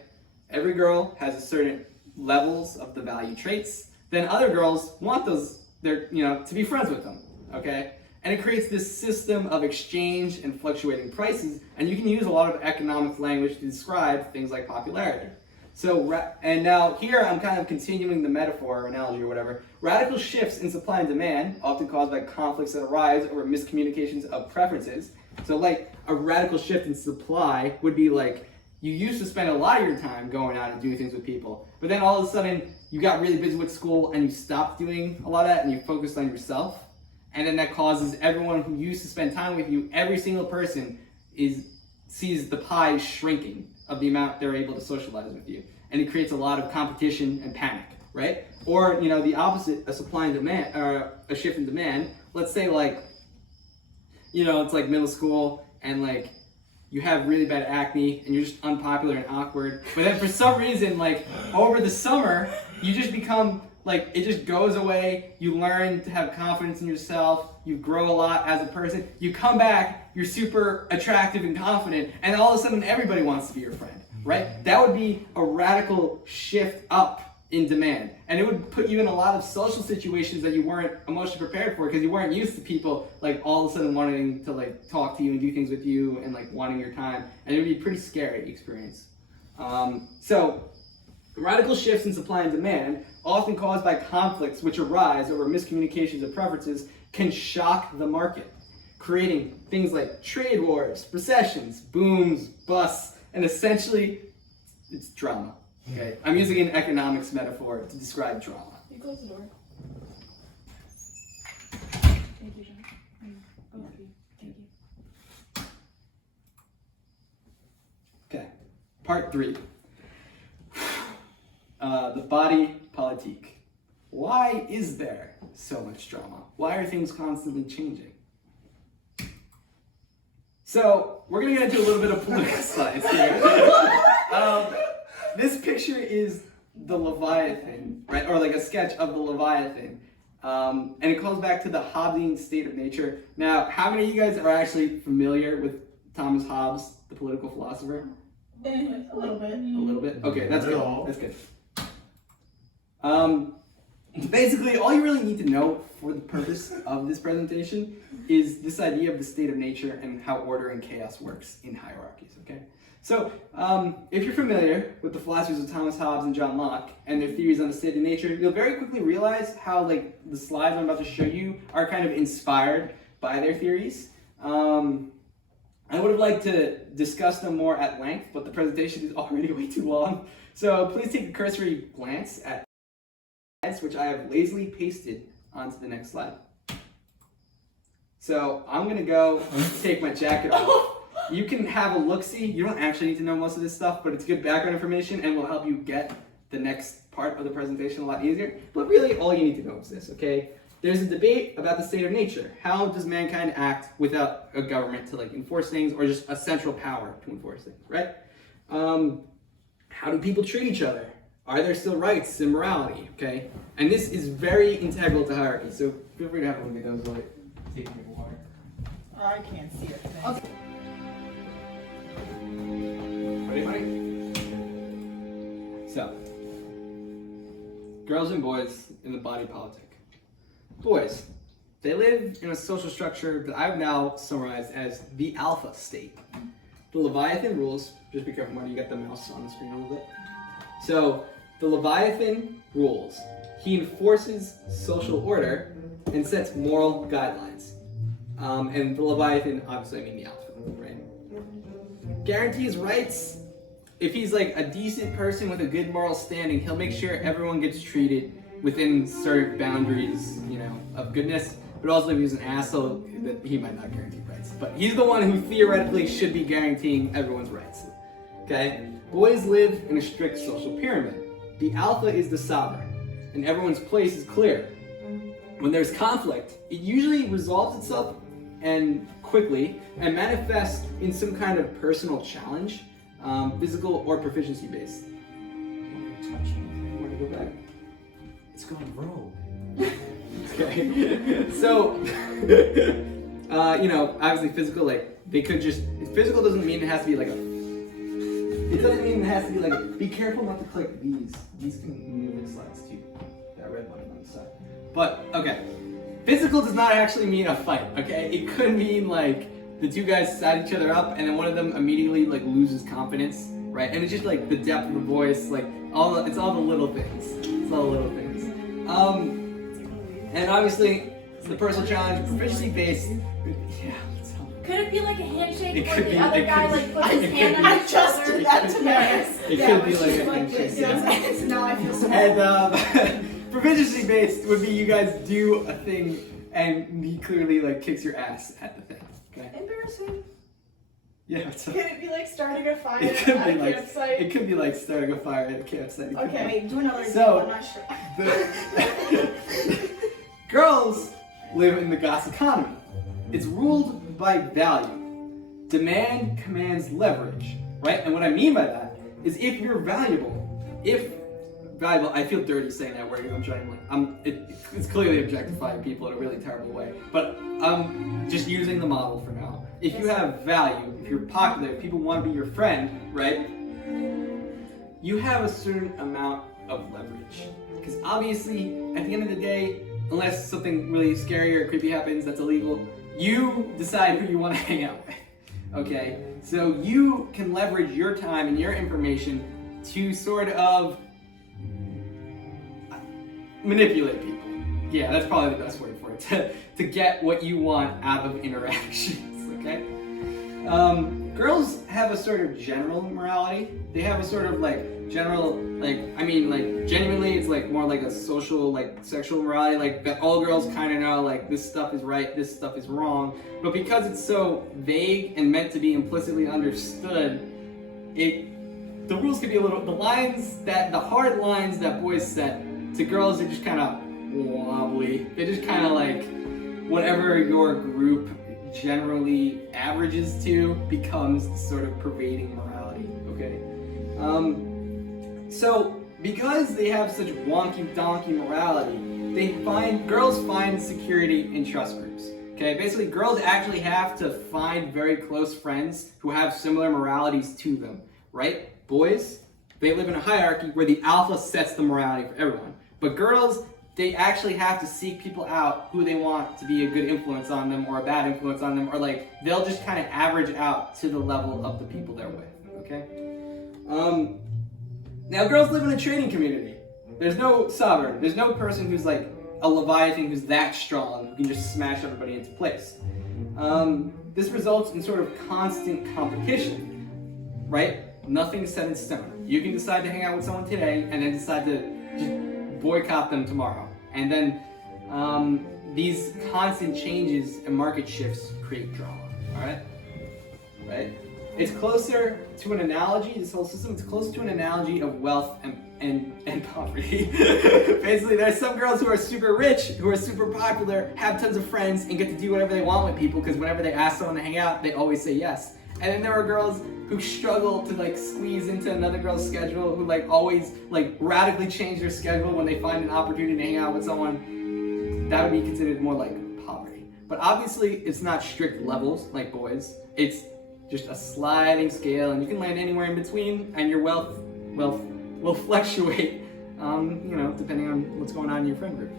Every girl has a certain levels of the value traits, then other girls want those, to be friends with them, okay? And it creates this system of exchange and fluctuating prices, and you can use a lot of economics language to describe things like popularity. So, and now here I'm kind of continuing the metaphor or analogy or whatever. Radical shifts in supply and demand, often caused by conflicts that arise over miscommunications of preferences. So like a radical shift in supply would be like, you used to spend a lot of your time going out and doing things with people, but then all of a sudden you got really busy with school and you stopped doing a lot of that and you focused on yourself. And then that causes everyone who used to spend time with you, every single person sees the pie shrinking of the amount they're able to socialize with you. And it creates a lot of competition and panic, right? Or, the opposite, a supply and demand, or a shift in demand. Let's say like, it's like middle school and like you have really bad acne and you're just unpopular and awkward. But then for some reason, like over the summer, you just become like, it just goes away. You learn to have confidence in yourself. You grow a lot as a person. You come back, you're super attractive and confident, and all of a sudden everybody wants to be your friend, right? That would be a radical shift up in demand. And it would put you in a lot of social situations that you weren't emotionally prepared for because you weren't used to people like all of a sudden wanting to like talk to you and do things with you and like wanting your time. And it would be a pretty scary experience. So radical shifts in supply and demand, often caused by conflicts which arise over miscommunications of preferences, can shock the market, creating things like trade wars, recessions, booms, busts, and essentially it's drama. Okay, I'm using an economics metaphor to describe drama. You close the door. Thank you, John. Thank you. Okay, part 3. The body politique. Why is there so much drama? Why are things constantly changing? So, we're going to get into a little bit of political science here. This picture is the Leviathan, right? Or like a sketch of the Leviathan. And it calls back to the Hobbesian state of nature. Now, how many of you guys are actually familiar with Thomas Hobbes, the political philosopher? A little bit. A little bit? Okay, that's good. No. That's good. Basically, all you really need to know for the purpose of this presentation is this idea of the state of nature and how order and chaos works in hierarchies, okay? So, if you're familiar with the philosophies of Thomas Hobbes and John Locke and their theories on the state of nature, you'll very quickly realize how, like, the slides I'm about to show you are kind of inspired by their theories. I would have liked to discuss them more at length, but the presentation is already way too long. So please take a cursory glance at which I have lazily pasted onto the next slide. So I'm gonna go take my jacket off. You can have a look-see. You don't actually need to know most of this stuff, but it's good background information and will help you get the next part of the presentation a lot easier. But really, all you need to know is this, okay? There's a debate about the state of nature. How does mankind act without a government to like enforce things or just a central power to enforce things, right? How do people treat each other? Are there still rights and morality, okay? And this is very integral to hierarchy, so feel free to have a look at those while I take a drink of water. I can't see it. Okay. Ready? So, girls and boys in the body politic. Boys, they live in a social structure that I've now summarized as the alpha state. The Leviathan rules. Just be careful when you get the mouse on the screen a little bit. So, the Leviathan rules. He enforces social order and sets moral guidelines. And the Leviathan, obviously I mean the alpha, right? Guarantees rights. If he's like a decent person with a good moral standing, he'll make sure everyone gets treated within certain boundaries, of goodness. But also if he's an asshole, that he might not guarantee rights. But he's the one who theoretically should be guaranteeing everyone's rights. Okay? Boys live in a strict social pyramid. The alpha is the sovereign. and everyone's place is clear. When there's conflict, it usually resolves itself and quickly and manifests in some kind of personal challenge, physical or proficiency based. Touching. Want to go back? It's going rogue. Okay. So, obviously physical, like, they could just, physical doesn't mean it has to be like it doesn't mean it has to be like, be careful not to click these. These can move in slides too. That red button on the side. But, okay. Physical does not actually mean a fight, okay? It could mean like the two guys side each other up and then one of them immediately like loses confidence, right? And it's just like the depth of the voice, like it's all the little things. It's all the little things. And obviously the personal challenge, proficiency based, yeah. Could it be like a handshake It where could the be- other it guy could- like puts it his could hand be- on I his just shoulder? did that to Yes. It Yeah, could be but like she's a like handshake. this. Yeah. So now I feel so And proficiency based would be you guys do a thing and he clearly like kicks your ass at the thing. Okay? embarrassing. Yeah. It's Could it be like starting a fire It could at be a like campsite? it could be like starting a fire at a campsite. It could Okay. Wait, do another So- example. I'm not sure. The girls live in the Goss economy. It's ruled by value. Demand commands leverage, right? And what I mean by that is if you're valuable, I feel dirty saying that word because I'm trying it's clearly objectifying people in a really terrible way. But I'm just using the model for now. If you have value, if you're popular, if people want to be your friend, right? You have a certain amount of leverage. Because obviously, at the end of the day, unless something really scary or creepy happens that's illegal, you decide who you want to hang out with. Okay? So you can leverage your time and your information to sort of manipulate people. Yeah, that's probably the best word for it. To get what you want out of interactions, okay? Girls have a sort of general morality. They have a sort of genuinely it's like more like a social, like sexual morality, like that all girls kind of know, like this stuff is right, this stuff is wrong. But because it's so vague and meant to be implicitly understood, the rules could be the hard lines that boys set to girls, they're just kind of wobbly. They're just kind of like whatever your group generally averages to becomes the sort of pervading morality, okay? So because they have such wonky donkey morality, girls find security in trust groups. Okay, basically girls actually have to find very close friends who have similar moralities to them, right? Boys, they live in a hierarchy where the alpha sets the morality for everyone. But girls, they actually have to seek people out who they want to be a good influence on them or a bad influence on them, or like they'll just kind of average out to the level of the people they're with, okay? Now girls live in a trading community. There's no sovereign. There's no person who's like a Leviathan who's that strong who can just smash everybody into place. This results in sort of constant competition, right? Nothing's set in stone. You can decide to hang out with someone today and then decide to just boycott them tomorrow. And then these constant changes and market shifts create drama, all right? Right? It's closer to an analogy, this whole system, it's closer to an analogy of wealth and poverty. Basically, there's some girls who are super rich, who are super popular, have tons of friends, and get to do whatever they want with people, because whenever they ask someone to hang out, they always say yes. And then there are girls who struggle to like squeeze into another girl's schedule, who like always like radically change their schedule when they find an opportunity to hang out with someone. That would be considered more like poverty. But obviously, it's not strict levels like boys. It's just a sliding scale, and you can land anywhere in between, and your wealth will fluctuate, depending on what's going on in your friend group.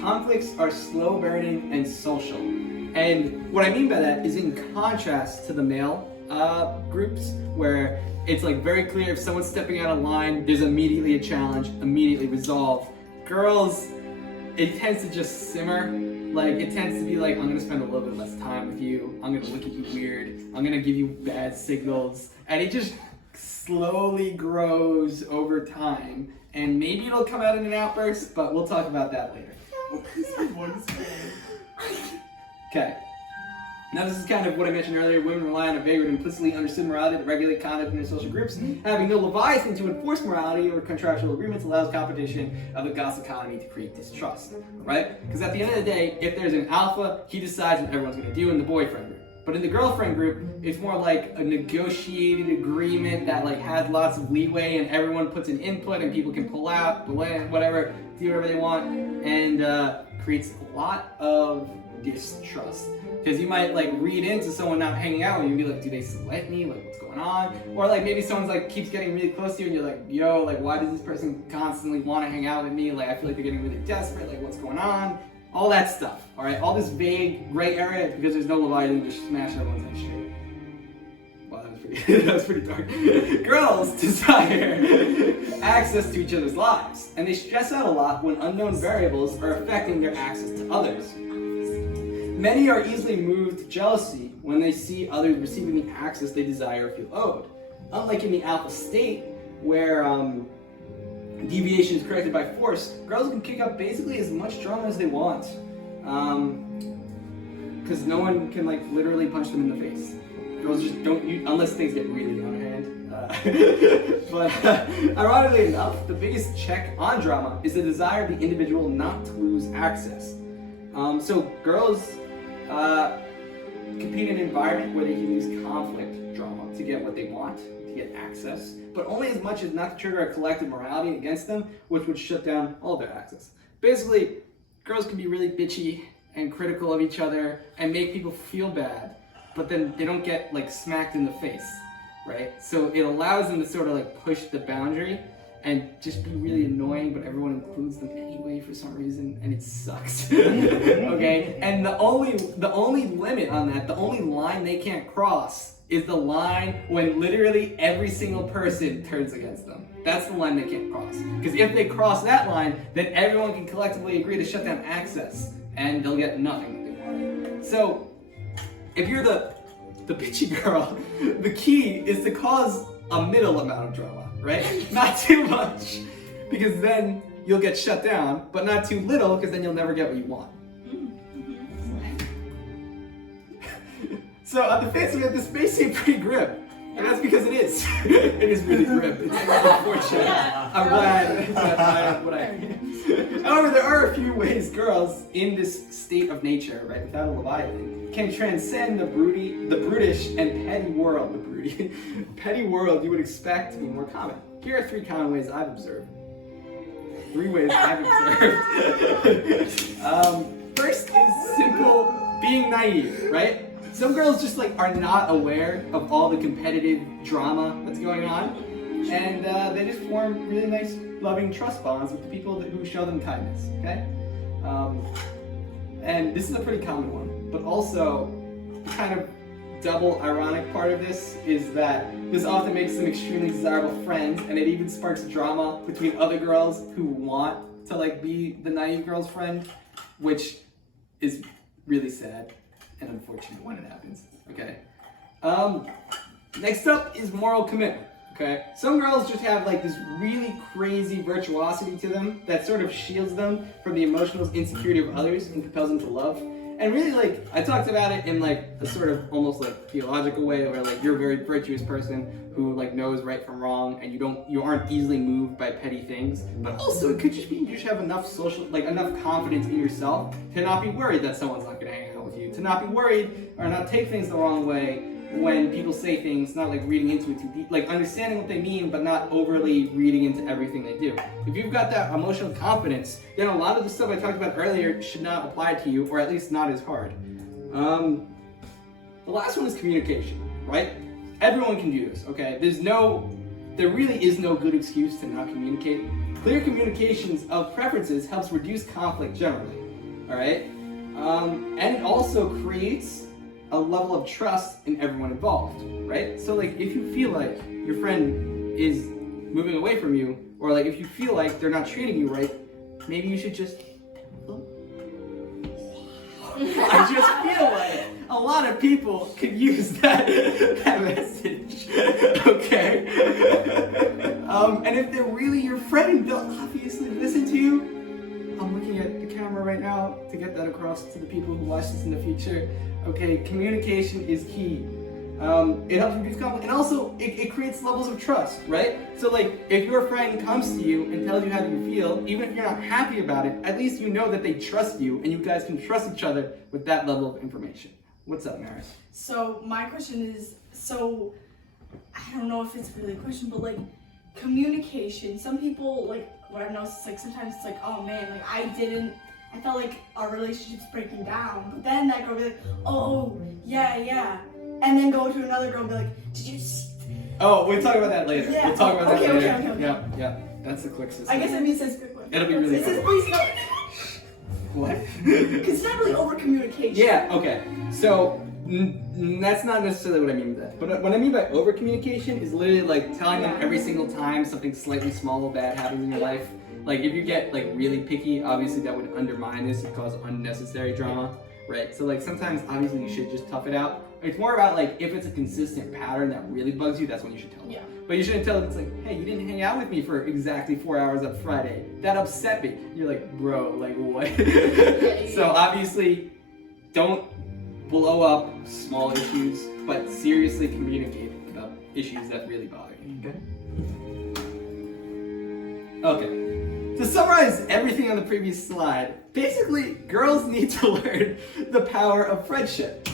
Conflicts are slow burning and social. And what I mean by that is in contrast to the male groups, where it's like very clear if someone's stepping out of line, there's immediately a challenge, immediately resolved. Girls, it tends to just simmer. Like, it tends to be like, I'm gonna spend a little bit less time with you, I'm gonna look at you weird, I'm gonna give you bad signals, and it just slowly grows over time. And maybe it'll come out in an outburst, but we'll talk about that later. Okay. Now, this is kind of what I mentioned earlier. Women rely on a vague or implicitly understood morality to regulate conduct in their social groups. Having no leviathan to enforce morality or contractual agreements allows competition of the gossip economy to create distrust, right? Because at the end of the day, if there's an alpha, he decides what everyone's going to do in the boyfriend group. But in the girlfriend group, it's more like a negotiated agreement that like has lots of leeway, and everyone puts an input, and people can pull out, whatever, do whatever they want, and creates a lot of distrust. Because you might like read into someone not hanging out with you and be like, do they select me? Like, what's going on? Or like maybe someone's like keeps getting really close to you and you're like, yo, like why does this person constantly want to hang out with me? Like I feel like they're getting really desperate, like what's going on? All that stuff, all right? All this vague gray area because there's no leviathan to just smash everyone's head straight. Wow, that was pretty dark. Girls desire access to each other's lives, and they stress out a lot when unknown variables are affecting their access to others. Many are easily moved to jealousy when they see others receiving the access they desire or feel owed. Unlike in the alpha state, where deviation is corrected by force, girls can kick up basically as much drama as they want. Because no one can like literally punch them in the face. Girls just don't, unless things get really out of hand. But ironically enough, the biggest check on drama is the desire of the individual not to lose access. So girls compete in an environment where they can use conflict drama to get what they want, to get access, but only as much as not to trigger a collective morality against them, which would shut down all their access. Basically, girls can be really bitchy and critical of each other and make people feel bad, but then they don't get like smacked in the face, right? So it allows them to sort of like push the boundary and just be really annoying, but everyone includes them anyway for some reason, and it sucks. Okay? And the only limit on that, the only line they can't cross is the line when literally every single person turns against them. That's the line they can't cross. Because if they cross that line, then everyone can collectively agree to shut down access, and they'll get nothing that they want. So, if you're the bitchy girl, the key is to cause a middle amount of drama, right? Not too much, because then you'll get shut down, but not too little, because then you'll never get what you want. So on the face of it, this may seem pretty grim, and that's because it is. It is really grim. It's unfortunate. I'm glad that I am what I am. However, there are a few ways girls in this state of nature, right, without a leviathan, can transcend the brutish and petty world. Petty world you would expect to be more common. Here are 3 common ways I've observed. 3 ways I've observed. First is simple being naive, right? Some girls just like are not aware of all the competitive drama that's going on, and they just form really nice, loving trust bonds with the people who show them kindness. Okay, and this is a pretty common one, but also kind of double ironic part of this is that this often makes them extremely desirable friends, and it even sparks drama between other girls who want to like be the naive girl's friend, which is really sad and unfortunate when it happens. Okay. Next up is moral commitment. Okay. Some girls just have like this really crazy virtuosity to them that sort of shields them from the emotional insecurity of others and compels them to love. And really, like, I talked about it in like a sort of almost like theological way, where like you're a very virtuous person who like knows right from wrong, and you aren't easily moved by petty things. But also, it could just be you just have enough enough confidence in yourself to not be worried that someone's not going to hang out with you, to not be worried or not take things the wrong way when people say things, not like reading into it too deep, like understanding what they mean, but not overly reading into everything they do. If you've got that emotional confidence, then a lot of the stuff I talked about earlier should not apply to you, or at least not as hard. The last one is communication, right? Everyone can do this, okay? There really is no good excuse to not communicate. Clear communications of preferences helps reduce conflict generally, all right? And it also creates a level of trust in everyone involved, right? So like if you feel like your friend is moving away from you, or like if you feel like they're not treating you right, maybe you should just I just feel like a lot of people could use that message, okay? And if they're really your friend, they'll obviously listen to you. I'm looking at the camera right now to get that across to the people who watch this in the future. Okay, communication is key. It helps reduce conflict, and also it creates levels of trust, right? So like, if your friend comes to you and tells you how you feel, even if you're not happy about it, at least you know that they trust you, and you guys can trust each other with that level of information. What's up, Maris? So my question is, so I don't know if it's really a question, but like communication. Some people, like what I've noticed is like sometimes it's like, oh man, like I felt like our relationship's breaking down. But then that girl will be like, oh yeah. And then go to another girl and be like, did you Oh, we'll talk about that later. Yeah. We'll talk about that Okay, later. okay. Yeah. That's the quick system. I guess it means it's quick one. It'll be really It says quick. please no. What? Because it's not really over communication. Yeah, okay. So, that's not necessarily what I mean by that. But what I mean by over communication is literally like telling them every single time something slightly small or bad happens in your life. Like, if you get like really picky, obviously that would undermine this and cause unnecessary drama, right? So like sometimes obviously you should just tough it out. It's more about like if it's a consistent pattern that really bugs you, that's when you should tell them. Yeah. But you shouldn't tell them it's like, hey, you didn't hang out with me for exactly 4 hours on Friday. That upset me. You're like, bro, like what? So obviously, don't blow up small issues, but seriously communicate about issues that really bother you. Okay. To summarize everything on the previous slide, basically, girls need to learn the power of friendship.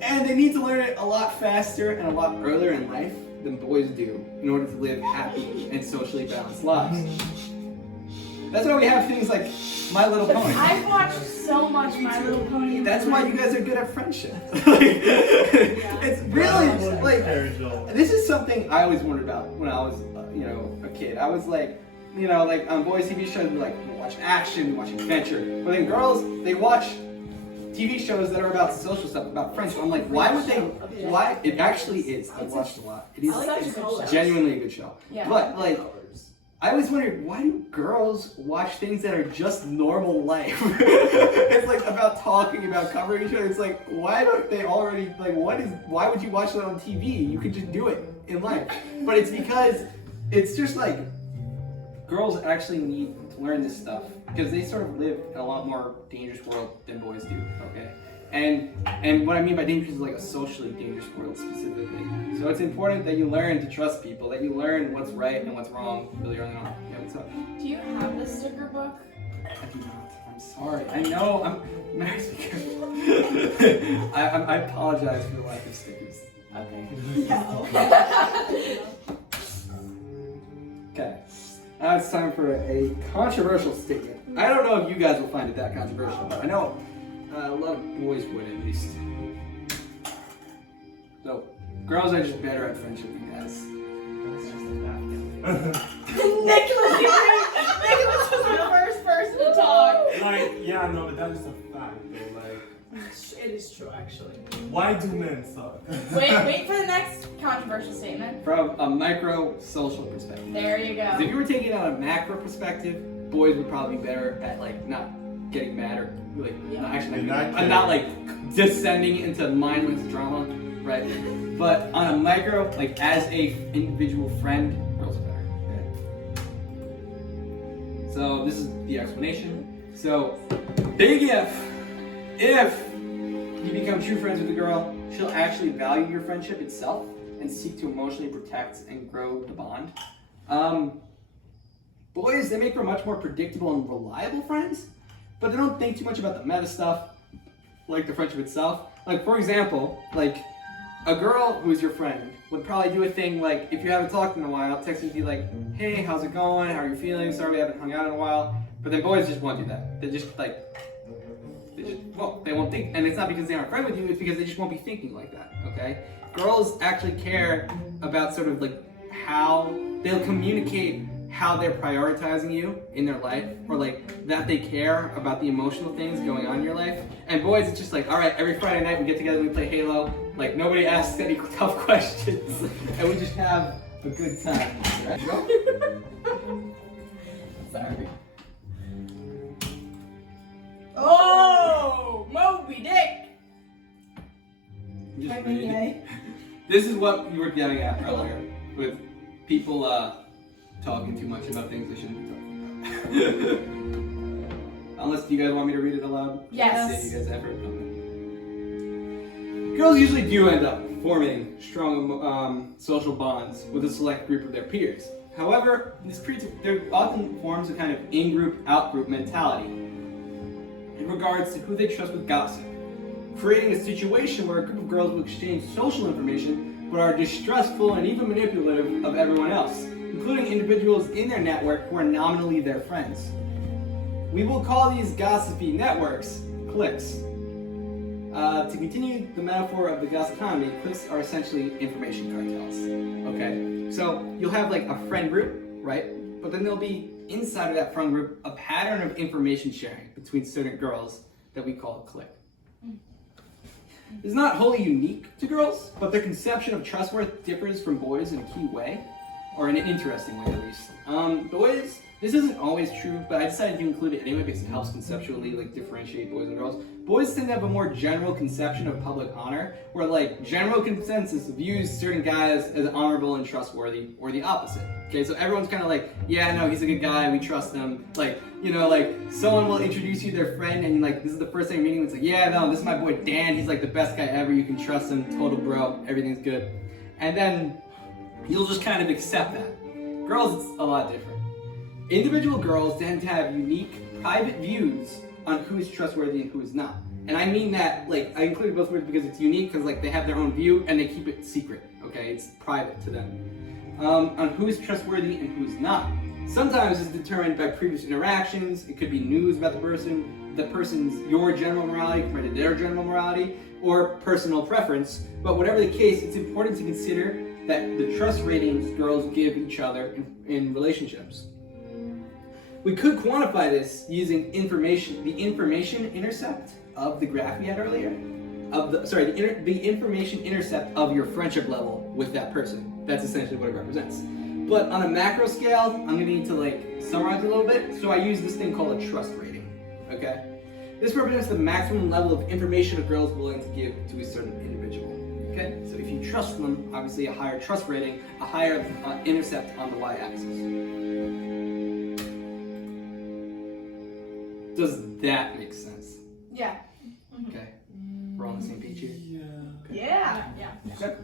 And they need to learn it a lot faster and a lot earlier in life than boys do in order to live happy and socially balanced lives. That's why we have things like My Little Pony. I've watched so much My Little Pony. That's why you guys are good at friendship. It's really like, this is something I always wondered about when I was, a kid. I was like, like on boys' TV shows, we watch action, we watch adventure. But then girls, they watch TV shows that are about social stuff, about friendship. I'm like, why would they? Why? It actually is. I watched a lot. It is genuinely a good show. Yeah. But like, I always wondered, why do girls watch things that are just normal life? It's like about talking, about covering each other. It's like, why don't they already, like, why would you watch that on TV? You could just do it in life. But it's because it's just like, girls actually need to learn this stuff because they sort of live in a lot more dangerous world than boys do, okay? And what I mean by dangerous is like a socially dangerous world specifically. So it's important that you learn to trust people, that you learn what's right and what's wrong really early on. Yeah, what's up? Do you have the sticker book? I do not. I'm sorry. I know. I'm Max. I apologize for the lack of stickers. Okay. Okay. Now it's time for a controversial statement. I don't know if you guys will find it that controversial, but I know a lot of boys would at least. So, girls are just better at friendship than guys. Nicholas was the first person to talk. But that is a fact, though. Like, It is true, actually. why do men suck? Wait for the next controversial statement. From a micro social perspective. There you 'Cause go. if you were taking it on a macro perspective, boys would probably be better at like not getting mad or like not like descending into mindless drama, right? But on a micro, like as a individual friend, girls are better. Okay? So this is the explanation. So big if you become true friends with a girl, she'll actually value your friendship itself and seek to emotionally protect and grow the bond. Boys, they make for much more predictable and reliable friends, but they don't think too much about the meta stuff, like the friendship itself. Like, for example, like, a girl who's your friend would probably do a thing like, if you haven't talked in a while, text you be like, hey, how's it going? How are you feeling? Sorry we haven't hung out in a while. But then boys just won't do that. They just they won't think, and it's not because they aren't friends with you, it's because they just won't be thinking like that, okay? Girls actually care about sort of like how they'll communicate how they're prioritizing you in their life, or like that they care about the emotional things going on in your life. And boys, it's just like, all right, every Friday night we get together, we play Halo, like nobody asks any tough questions, and we just have a good time, right? Sorry. Oh, Moby Dick. Just read. This is what you were getting at earlier with people talking too much about things they shouldn't be talking about. Unless, do you guys want me to read it aloud? Yes. Save you guys effort. Okay. Girls usually do end up forming strong social bonds with a select group of their peers. However, there often forms a kind of in-group, out-group mentality in regards to who they trust with gossip, creating a situation where a group of girls will exchange social information but are distrustful and even manipulative of everyone else, including individuals in their network who are nominally their friends. We will call these gossipy networks cliques. To continue the metaphor of the gossip economy, cliques are essentially information cartels. Okay, so you'll have like a friend group, right? But then there'll be inside of that friend group a pattern of information sharing between certain girls that we call a clique. It's not wholly unique to girls, but their conception of trust worth differs from boys in a key way, or in an interesting way at least. Boys, this isn't always true, but I decided to include it anyway because it helps conceptually like differentiate boys and girls. Boys tend to have a more general conception of public honor, where like general consensus views certain guys as honorable and trustworthy, or the opposite. Okay, so everyone's kind of like, yeah, no, he's a good guy, we trust him. Like, you know, like someone will introduce you to their friend, and like this is the first time you're meeting. It's like, yeah, no, this is my boy Dan. He's like the best guy ever. You can trust him, total bro. Everything's good. And then you'll just kind of accept that. Girls, it's a lot different. Individual girls tend to have unique, private views on who is trustworthy and who is not. And I mean that, like, I included both words because it's unique, because like they have their own view and they keep it secret, okay? It's private to them. On who is trustworthy and who is not. Sometimes it's determined by previous interactions. It could be news about the person's your general morality compared to their general morality, or personal preference. But whatever the case, it's important to consider that the trust ratings girls give each other in relationships. We could quantify this using the information intercept of the graph we had earlier, the information intercept of your friendship level with that person. That's essentially what it represents. But on a macro scale, I'm gonna need to like summarize a little bit. So I use this thing called a trust rating. Okay, this represents the maximum level of information a girl is willing to give to a certain individual. Okay, so if you trust them, obviously a higher trust rating, a higher intercept on the y-axis. Does that make sense? Yeah. Okay. We're on the same page here? Yeah. Okay.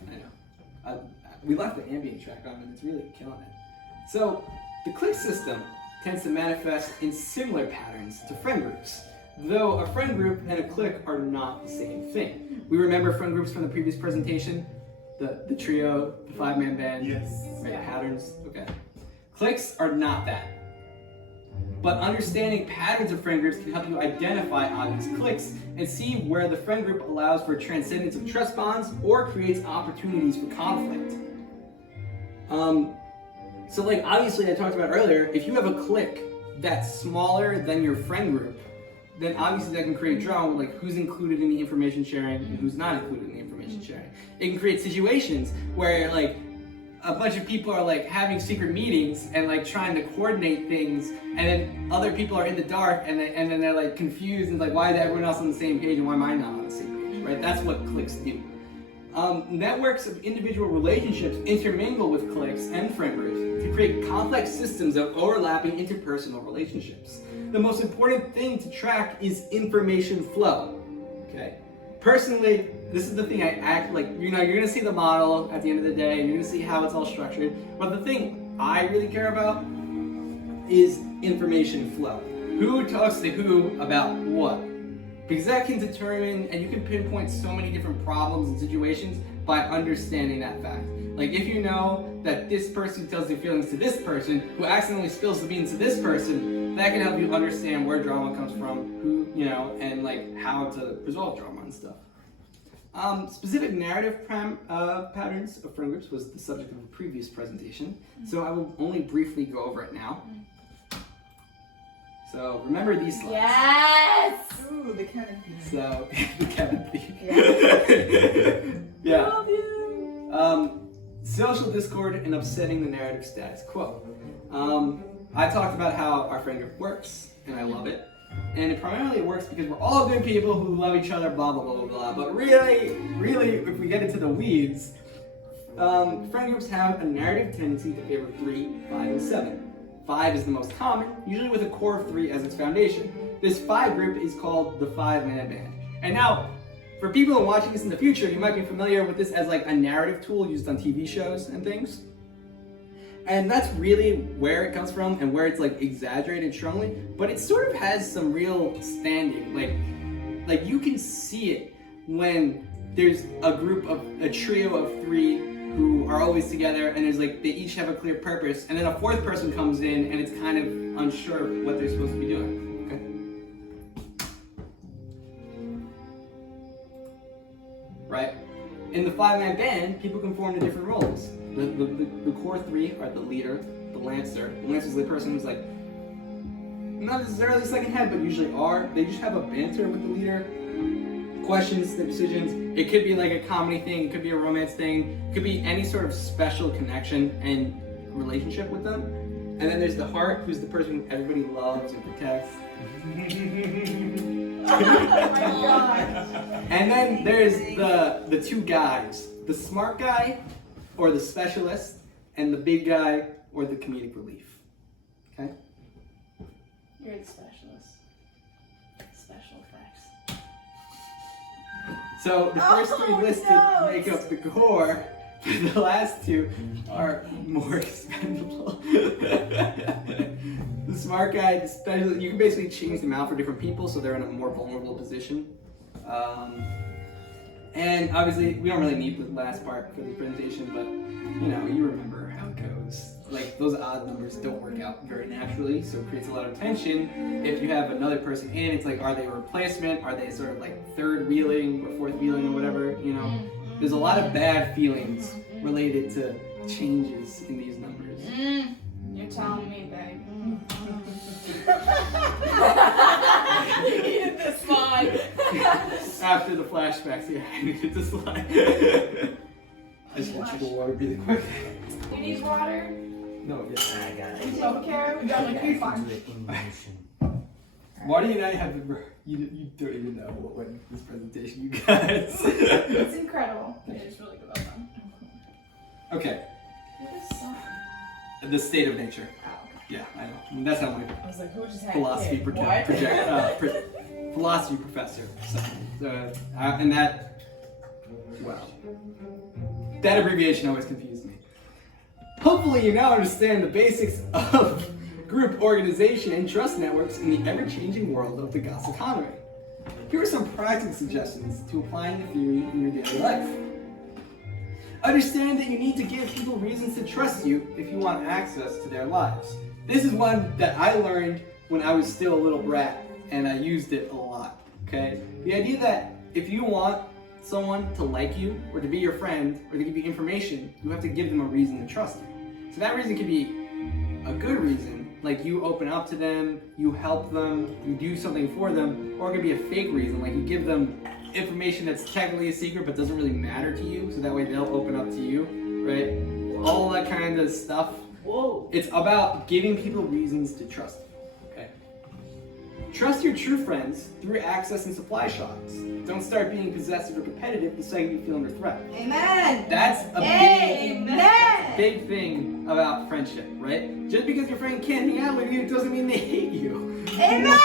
I know. We left the ambient track on and it's really killing it. So, the clique system tends to manifest in similar patterns to friend groups, though a friend group and a clique are not the same thing. We remember friend groups from the previous presentation? The trio, the 5-man band? Yes. Right, patterns? Okay. Cliques are not that. But understanding patterns of friend groups can help you identify obvious cliques and see where the friend group allows for transcendence of trust bonds or creates opportunities for conflict. So like obviously I talked about earlier, if you have a clique that's smaller than your friend group, then obviously that can create drama with like who's included in the information sharing and who's not included in the information sharing. It can create situations where like a bunch of people are like having secret meetings and like trying to coordinate things, and then other people are in the dark and then they're like confused and like, why is everyone else on the same page and why am I not on the same page, right? That's what cliques do. Networks of individual relationships intermingle with cliques and friend groups to create complex systems of overlapping interpersonal relationships. The most important thing to track is information flow, okay? Personally, this is the thing I act like, you know, you're gonna see the model at the end of the day and you're gonna see how it's all structured, but the thing I really care about is information flow. Who talks to who about what? Because that can determine, and you can pinpoint so many different problems and situations by understanding that fact. Like if you know that this person tells their feelings to this person, who accidentally spills the beans to this person, that can help you understand where drama comes from, who, you know, and like how to resolve drama and stuff. Specific narrative patterns of friend groups was the subject of a previous presentation, so I will only briefly go over it now. So remember these slides. Yes! Ooh, the Kevin theme. So the Kevin theme. Yeah. Yeah. Social discord and upsetting the narrative status quo. I talked about how our friend group works, and I love it. And it primarily works because we're all good people who love each other, blah, blah, blah, blah, blah. But really, if we get into the weeds, friend groups have a narrative tendency to favor 3, 5, and 7. 5 is the most common, usually with a core of 3 as its foundation. This 5 group is called the 5-man band. And now, For people watching this in the future, you might be familiar with this as like a narrative tool used on TV shows and things. And that's really where it comes from and where it's like exaggerated strongly, but it sort of has some real standing. Like you can see it when there's a trio of three who are always together, and there's like, they each have a clear purpose, and then a fourth person comes in and it's kind of unsure of what they're supposed to be doing. Right? In the five-man band, people can form into different roles. The core three are the leader, the lancer. The lancer is the person who's like, not necessarily second head, but usually are. They just have a banter with the leader. Questions, the decisions. It could be like a comedy thing, it could be a romance thing, it could be any sort of special connection and relationship with them. And then there's the heart, who's the person who everybody loves and protects. Oh my god. And then there's the two guys, the smart guy or the specialist, and the big guy or the comedic relief. Okay? You're the specialist. Special effects. So the first three listed no. make up the core, but the last two are more expendable. The smart guy, the specialist, you can basically change them out for different people so they're in a more vulnerable position. And obviously, we don't really need the last part for the presentation, but you remember how it goes. Like, those odd numbers don't work out very naturally, so it creates a lot of tension. If you have another person in, it's like, are they a replacement? Are they sort of like third wheeling or fourth wheeling or whatever, There's a lot of bad feelings related to changes in these numbers. You're telling me, babe. You needed this slide. After the flashbacks, yeah, I needed this slide. I just want you to water really quick. You need water? No, yes. I got it. Don't care. We got like Do fine. it in motion. Why do you not have the... You don't even know what went into this presentation, you guys. It's incredible. It's really good on. Okay, What is song? the state of nature. Oh, okay. Yeah, I know. That's how my I was like, who just had philosophy philosophy professor. So, and that... Wow. That abbreviation always confused me. Hopefully you now understand the basics of group organization and trust networks in the ever-changing world of the GOS economy. Here are some practical suggestions to applying the theory in your daily life. Understand that you need to give people reasons to trust you if you want access to their lives. This is one that I learned when I was still a little brat, and I used it a lot, okay? The idea that if you want someone to like you, or to be your friend, or to give you information, you have to give them a reason to trust you. So that reason could be a good reason, like you open up to them, you help them, you do something for them, or it could be a fake reason, like you give them information that's technically a secret but doesn't really matter to you, so that way they'll open up to you, right? All that kind of stuff. Whoa. It's about giving people reasons to trust you, okay? Trust your true friends through access and supply shocks. Don't start being possessive or competitive the second you feel under threat. Amen. That's a Amen. big thing about friendship, right? Just because your friend can't hang out with you doesn't mean they hate you. Amen.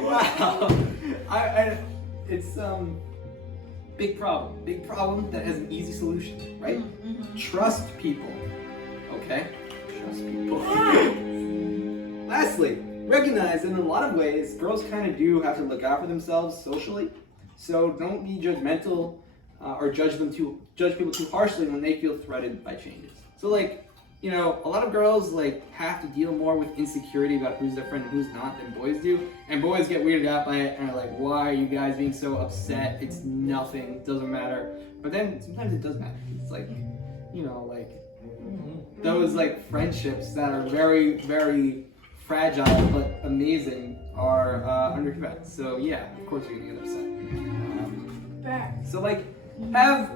Wow. It's big problem that has an easy solution, right? Trust people, okay? Trust people. Lastly, recognize that in a lot of ways, girls kind of do have to look out for themselves socially. So don't be judgmental or judge people too harshly when they feel threatened by changes. So like, a lot of girls like have to deal more with insecurity about who's their friend and who's not than boys do. And boys get weirded out by it and are like, why are you guys being so upset? It's nothing, doesn't matter. But then sometimes it does matter. It's like, those like friendships that are very, very fragile but amazing are under threat. So yeah, of course you're gonna get upset. So like, have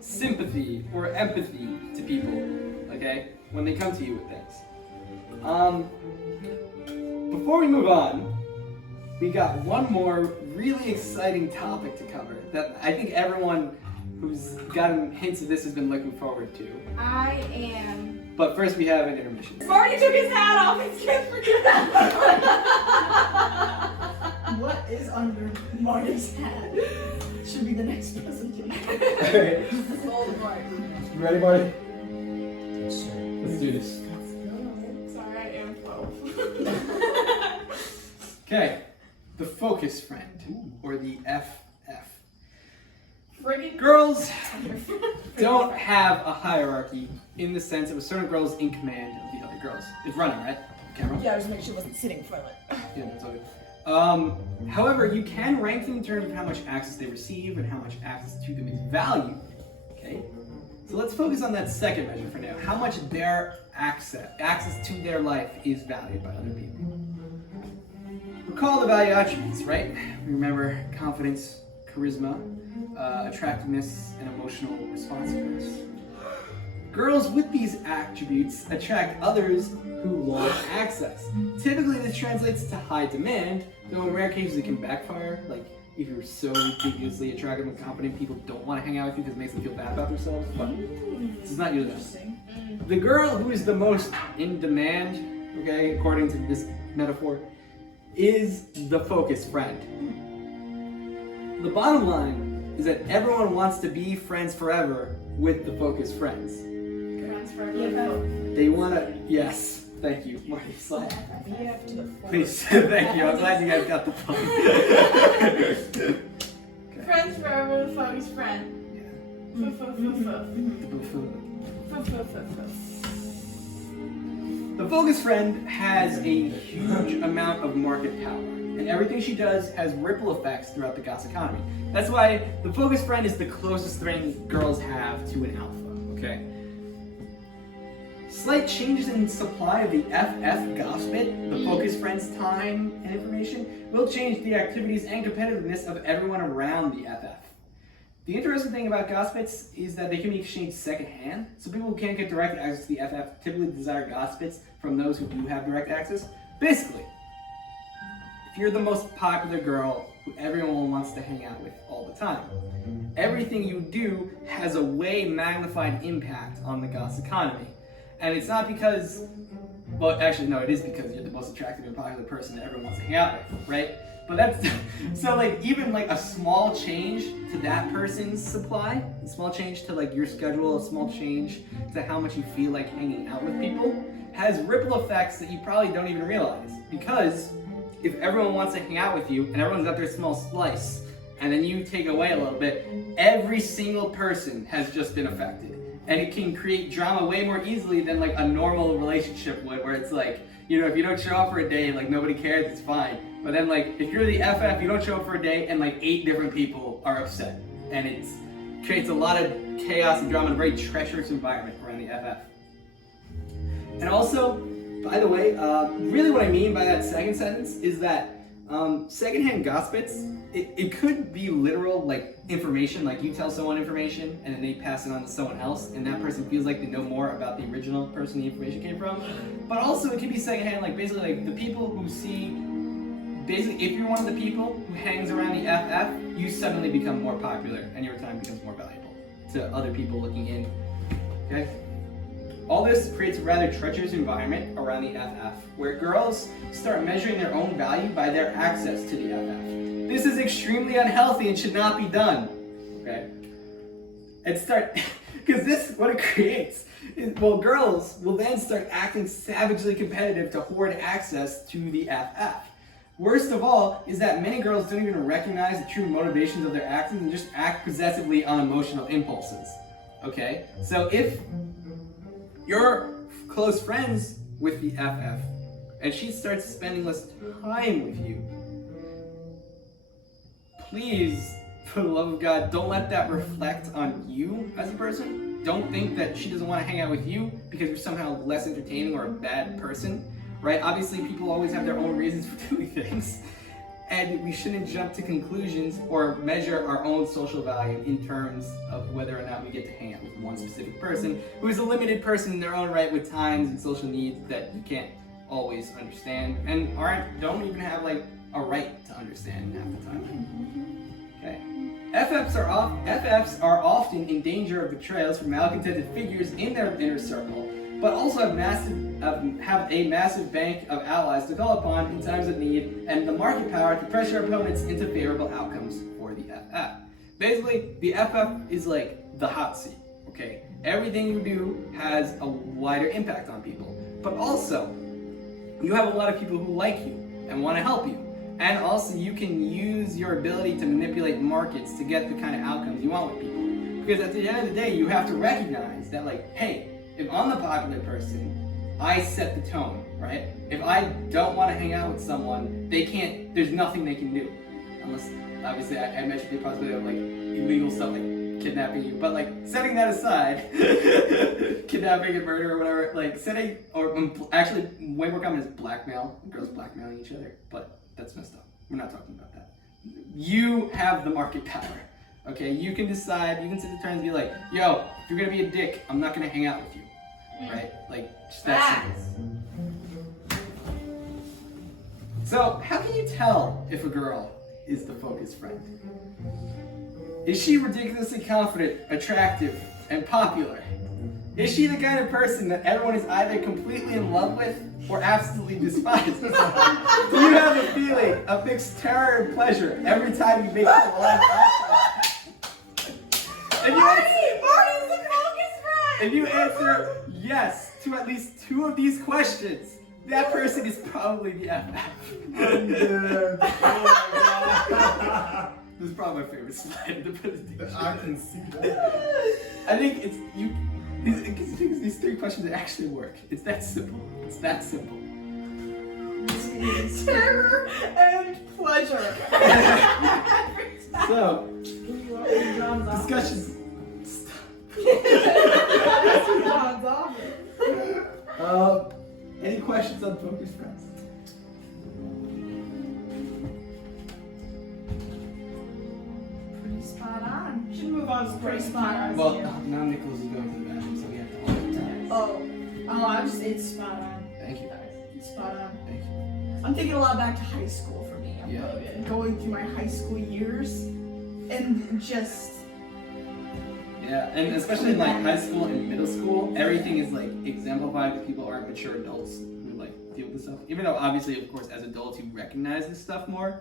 sympathy or empathy to people, okay, when they come to you with things. Before we move on, we got one more really exciting topic to cover that I think everyone who's gotten hints of this has been looking forward to. I am. But first we have an intermission. Marty took his hat off. It's good for you. What is under Marty's hat? Should be the next presentation. Alright, That's all the part. you ready, buddy? Yes, sir. Let's do this. Sorry, I am 12. Okay, the focus friend, or the FF. Friggin' Girls don't have a hierarchy in the sense of a certain girl is in command of the other girls. It's running, right? Camera? Yeah, I was making sure she wasn't sitting in front of it. Yeah, that's all good. However, you can rank them in terms of how much access they receive and how much access to them is valued. Okay? So let's focus on that second measure for now. How much their access to their life is valued by other people. Recall the value attributes, right? Remember confidence, charisma, attractiveness, and emotional responsiveness. Girls with these attributes attract others who want access. Typically, this translates to high demand, though in rare cases it can backfire. Like, if you're so ridiculously attractive and confident, people don't want to hang out with you because it makes them feel bad about themselves. But this is not usually interesting. The girl who is the most in demand, okay, according to this metaphor, is the focus friend. The bottom line is that everyone wants to be friends forever with the focus friends. friends forever. They want to, yes, thank you, Marty. Slide. BF to the front. Please, thank you. I'm glad you guys got the point. Friends forever, the focus friend. The focus friend has a huge amount of market power, and everything she does has ripple effects throughout the goss economy. That's why the focus friend is the closest thing girls have to an alpha, okay? Slight changes in supply of the FF goss bit, the focus friend's time and information, will change the activities and competitiveness of everyone around the FF. The interesting thing about goss bits is that they can be exchanged secondhand, so people who can't get direct access to the FF typically desire goss bits from those who do have direct access. Basically, if you're the most popular girl who everyone wants to hang out with all the time, everything you do has a way magnified impact on the goss economy. And it's not because, well, actually, no, it is because you're the most attractive and popular person that everyone wants to hang out with, right? But that's, so like, even like a small change to that person's supply, a small change to like your schedule, a small change to how much you feel like hanging out with people, has ripple effects that you probably don't even realize. Because if everyone wants to hang out with you and everyone's got their small slice, and then you take away a little bit, every single person has just been affected. And it can create drama way more easily than like a normal relationship would, where it's like, you know, if you don't show up for a day, like nobody cares, it's fine. But then like, if you're the FF, you don't show up for a day and like 8 different people are upset. And it creates a lot of chaos and drama in a very treacherous environment around the FF. And also, by the way, really what I mean by that second sentence is that secondhand gossip, it could be literal, like information, like you tell someone information and then they pass it on to someone else and that person feels like they know more about the original person the information came from. But also it can be secondhand, like basically like the people who see, basically if you're one of the people who hangs around the FF, you suddenly become more popular and your time becomes more valuable to other people looking in, okay? All this creates a rather treacherous environment around the FF, where girls start measuring their own value by their access to the FF. This is extremely unhealthy and should not be done, okay? Because this, what it creates is, well, girls will then start acting savagely competitive to hoard access to the FF. Worst of all is that many girls don't even recognize the true motivations of their actions and just act possessively on emotional impulses, okay? So if you're close friends with the FF, and she starts spending less time with you, please, for the love of God, don't let that reflect on you as a person. Don't think that she doesn't want to hang out with you because you're somehow less entertaining or a bad person, right? Obviously, people always have their own reasons for doing things, and we shouldn't jump to conclusions or measure our own social value in terms of whether or not we get to hang out with one specific person who is a limited person in their own right with times and social needs that you can't always understand and don't even have like a right to understand half the time. Okay. FFs are often in danger of betrayals from malcontented figures in their inner circle, but also have a massive bank of allies to call upon in times of need and the market power to pressure opponents into favorable outcomes for the FF. Basically, the FF is like the hot seat, okay? Everything you do has a wider impact on people. But also, you have a lot of people who like you and want to help you. And also, you can use your ability to manipulate markets to get the kind of outcomes you want with people. Because at the end of the day, you have to recognize that, like, hey, if I'm the popular person, I set the tone, right? If I don't want to hang out with someone, there's nothing they can do. Unless, obviously, I mentioned the possibility of, like, illegal stuff like kidnapping you. But, like, setting that aside, kidnapping and murder or whatever, like, actually, way more common is blackmail. Girls blackmailing each other. But that's messed up. We're not talking about that. You have the market power. Okay, you can decide, you can sit there and be like, yo, if you're gonna be a dick, I'm not gonna hang out with you. Right? Like, just that simple. So, how can you tell if a girl is the focused friend? Is she ridiculously confident, attractive, and popular? Is she the kind of person that everyone is either completely in love with or absolutely despises? Do you have a feeling of mixed terror and pleasure every time you make it to the last If you answer yes to at least 2 of these questions, that person is probably the FF. This is probably my favorite slide in the presentation. I can see that. I think these 3 questions actually work. It's that simple. It's that simple. Terror and pleasure. So, discussions. Any questions on focus friends? Pretty spot on. Should move on to pretty spot on. Well, now Nicholas is going to the bathroom, so we have to hold time. I'm just, it's spot on. Thank you. It's spot on. Thank you. I'm thinking a lot back to high school for me. I'm going through my high school years and just. Yeah, and especially in like high school and middle school, everything is like exemplified because people aren't mature adults who like deal with this stuff. Even though obviously, of course, as adults you recognize this stuff more,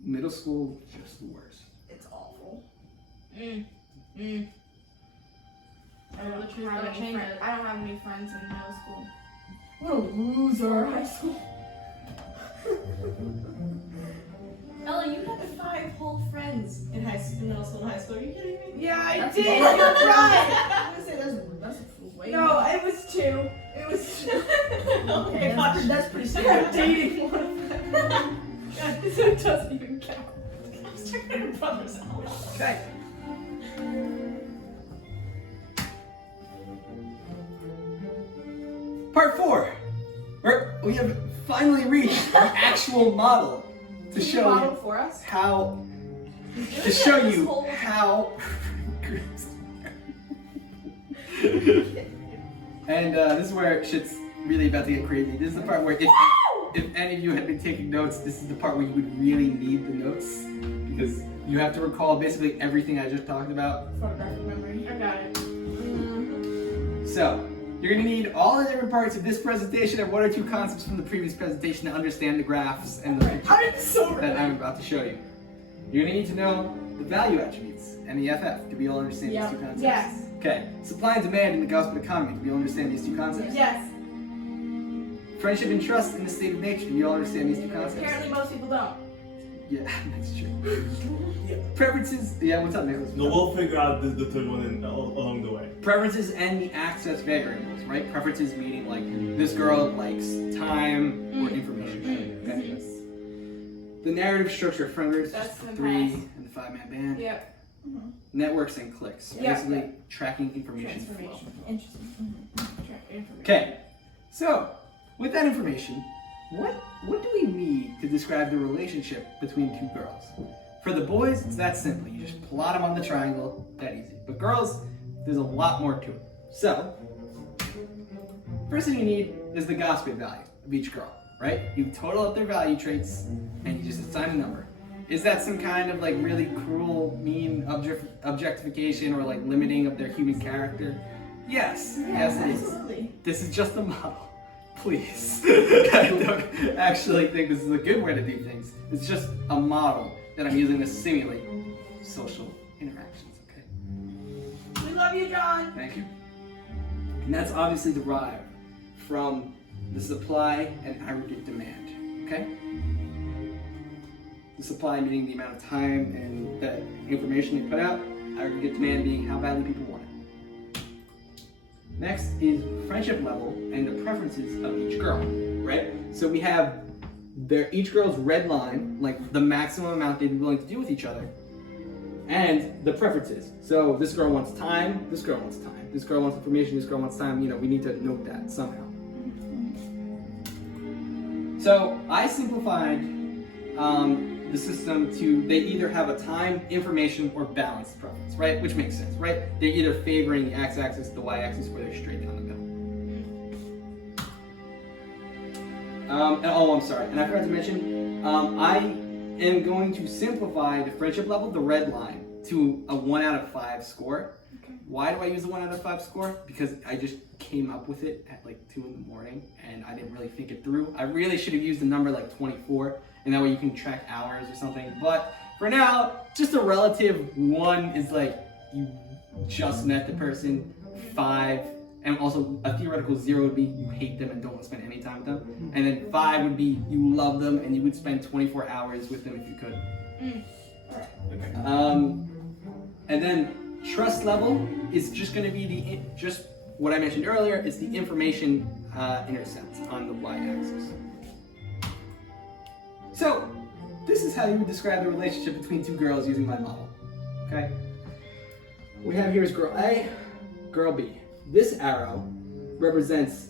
middle school just the worst. It's awful. I don't have any friends in middle school. What a loser. High school. Ella, you had 5 whole friends in middle school and high school. Are you kidding me? Yeah, I did. You're right. I was gonna say that's way No, it was 2. It was 2. Okay, that's pretty I serious. got dating one of them. So it doesn't even count. I'm checking your brothers out. Okay. Part 4. We have finally reached our actual model to show Model you for us. how. To show you how. And this is where shit's really about to get crazy. This is the part where if any of you had been taking notes, this is the part where you would really need the notes because you have to recall basically everything I just talked about. Photographic memory. I got it. So, you're going to need all the different parts of this presentation and 1 or 2 concepts from the previous presentation to understand the graphs and the pictures I'm so that I'm about to show you. You're going to need to know the value attributes and the FF to be able to understand these 2 concepts. Yes. Okay, supply and demand in the gospel economy to be able to understand these 2 concepts. Yes. Friendship and trust in the state of nature to be able to understand these 2 concepts. Apparently most people don't. Yeah, that's true. Preferences, yeah, what's up, Nicholas? No, we'll figure out the 3rd one along the way. Preferences and the access variables, right? Preferences meaning like this girl likes time or information. Okay. The narrative structure of friend groups, That's the 3 past. and the 5-man band. Yep. Networks and clicks, Yeah. basically tracking information flow. Transformation. Interesting. Okay, so with that information, what do we need to describe the relationship between 2 girls? For the boys, it's that simple. You just plot them on the triangle, that easy. But girls, there's a lot more to it. So, first thing you need is the gossip value of each girl, right? You total up their value traits and you just assign a number. Is that some kind of like really cruel, mean objectification or like limiting of their human character? Yes, yes it is. Absolutely. This is just a model. Please. I don't actually think this is a good way to do things. It's just a model that I'm using to simulate social interactions, okay? We love you, John. Thank you. And that's obviously derived from the supply and aggregate demand, okay? The supply meaning the amount of time and the information you put out, aggregate demand being how badly people want it. Next is friendship level and the preferences of each girl, right? So we have each girl's red line, like the maximum amount they'd be willing to do with each other, and the preferences. So this girl wants time, this girl wants time, this girl wants information, this girl wants time. We need to note that somehow. So I simplified the system to they either have a time, information, or balance preference, right? Which makes sense, right? They're either favoring the x-axis, the y-axis, or they're straight down the middle. I'm sorry, and I forgot to mention, I am going to simplify the friendship level, the red line, to a 1 out of 5 score. Okay. Why do I use the 1 out of 5 score? Because I just came up with it at like 2 in the morning, and I didn't really think it through. I really should have used a number like 24, and that way you can track hours or something. But for now, just a relative 1 is like you just met the person, 5, and also a theoretical 0 would be you hate them and don't want to spend any time with them. And then 5 would be you love them and you would spend 24 hours with them if you could. And then trust level is just going to be just what I mentioned earlier. It's the information intercept on the y-axis. So this is how you would describe the relationship between 2 girls using my model. Okay. We have here is girl A, girl B. This arrow represents,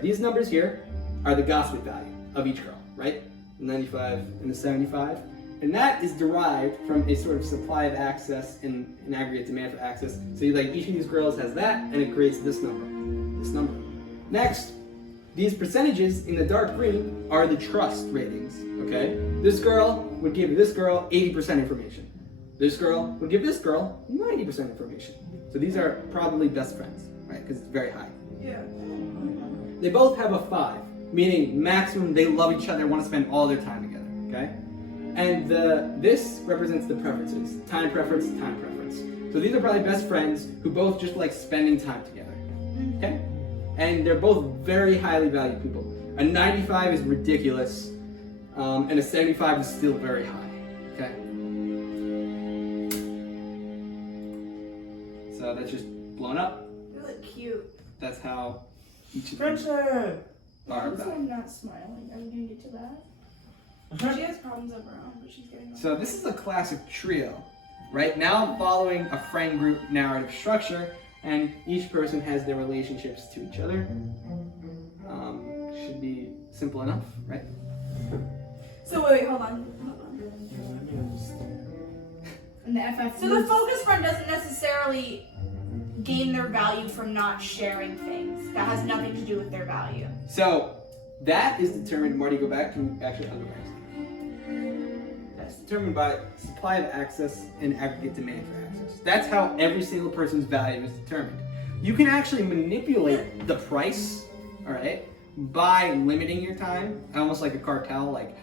these numbers here are the gospel value of each girl, right? The 95 and the 75. And that is derived from a sort of supply of access and an aggregate demand for access. So each of these girls has that, and it creates this number. Next, these percentages in the dark green are the trust ratings, okay? This girl would give this girl 80% information. This girl would give this girl 90% information. So these are probably best friends, right? Because it's very high. Yeah. They both have a 5, meaning maximum they love each other, want to spend all their time together, okay? And this represents the preferences. Time preference, time preference. So these are probably best friends who both just like spending time together, okay? And they're both very highly valued people. A 95 is ridiculous, and a 75 is still very high, okay? So that's just blown up. They look cute. That's how each of them Friendship! are So valued. I'm not smiling. Are we gonna get to that? She has problems of her own, but she's getting over So this is a classic trio. Right now I'm following a friend group narrative structure, and each person has their relationships to each other. Should be simple enough, right? So wait, hold on. And the FF. So the focus friend doesn't necessarily gain their value from not sharing things. That has nothing to do with their value. So that is determined, Marty, go back to actually otherwise. That's determined by supply of access and aggregate demand for access. That's how every single person's value is determined. You can actually manipulate the price, all right, by limiting your time, almost like a cartel, like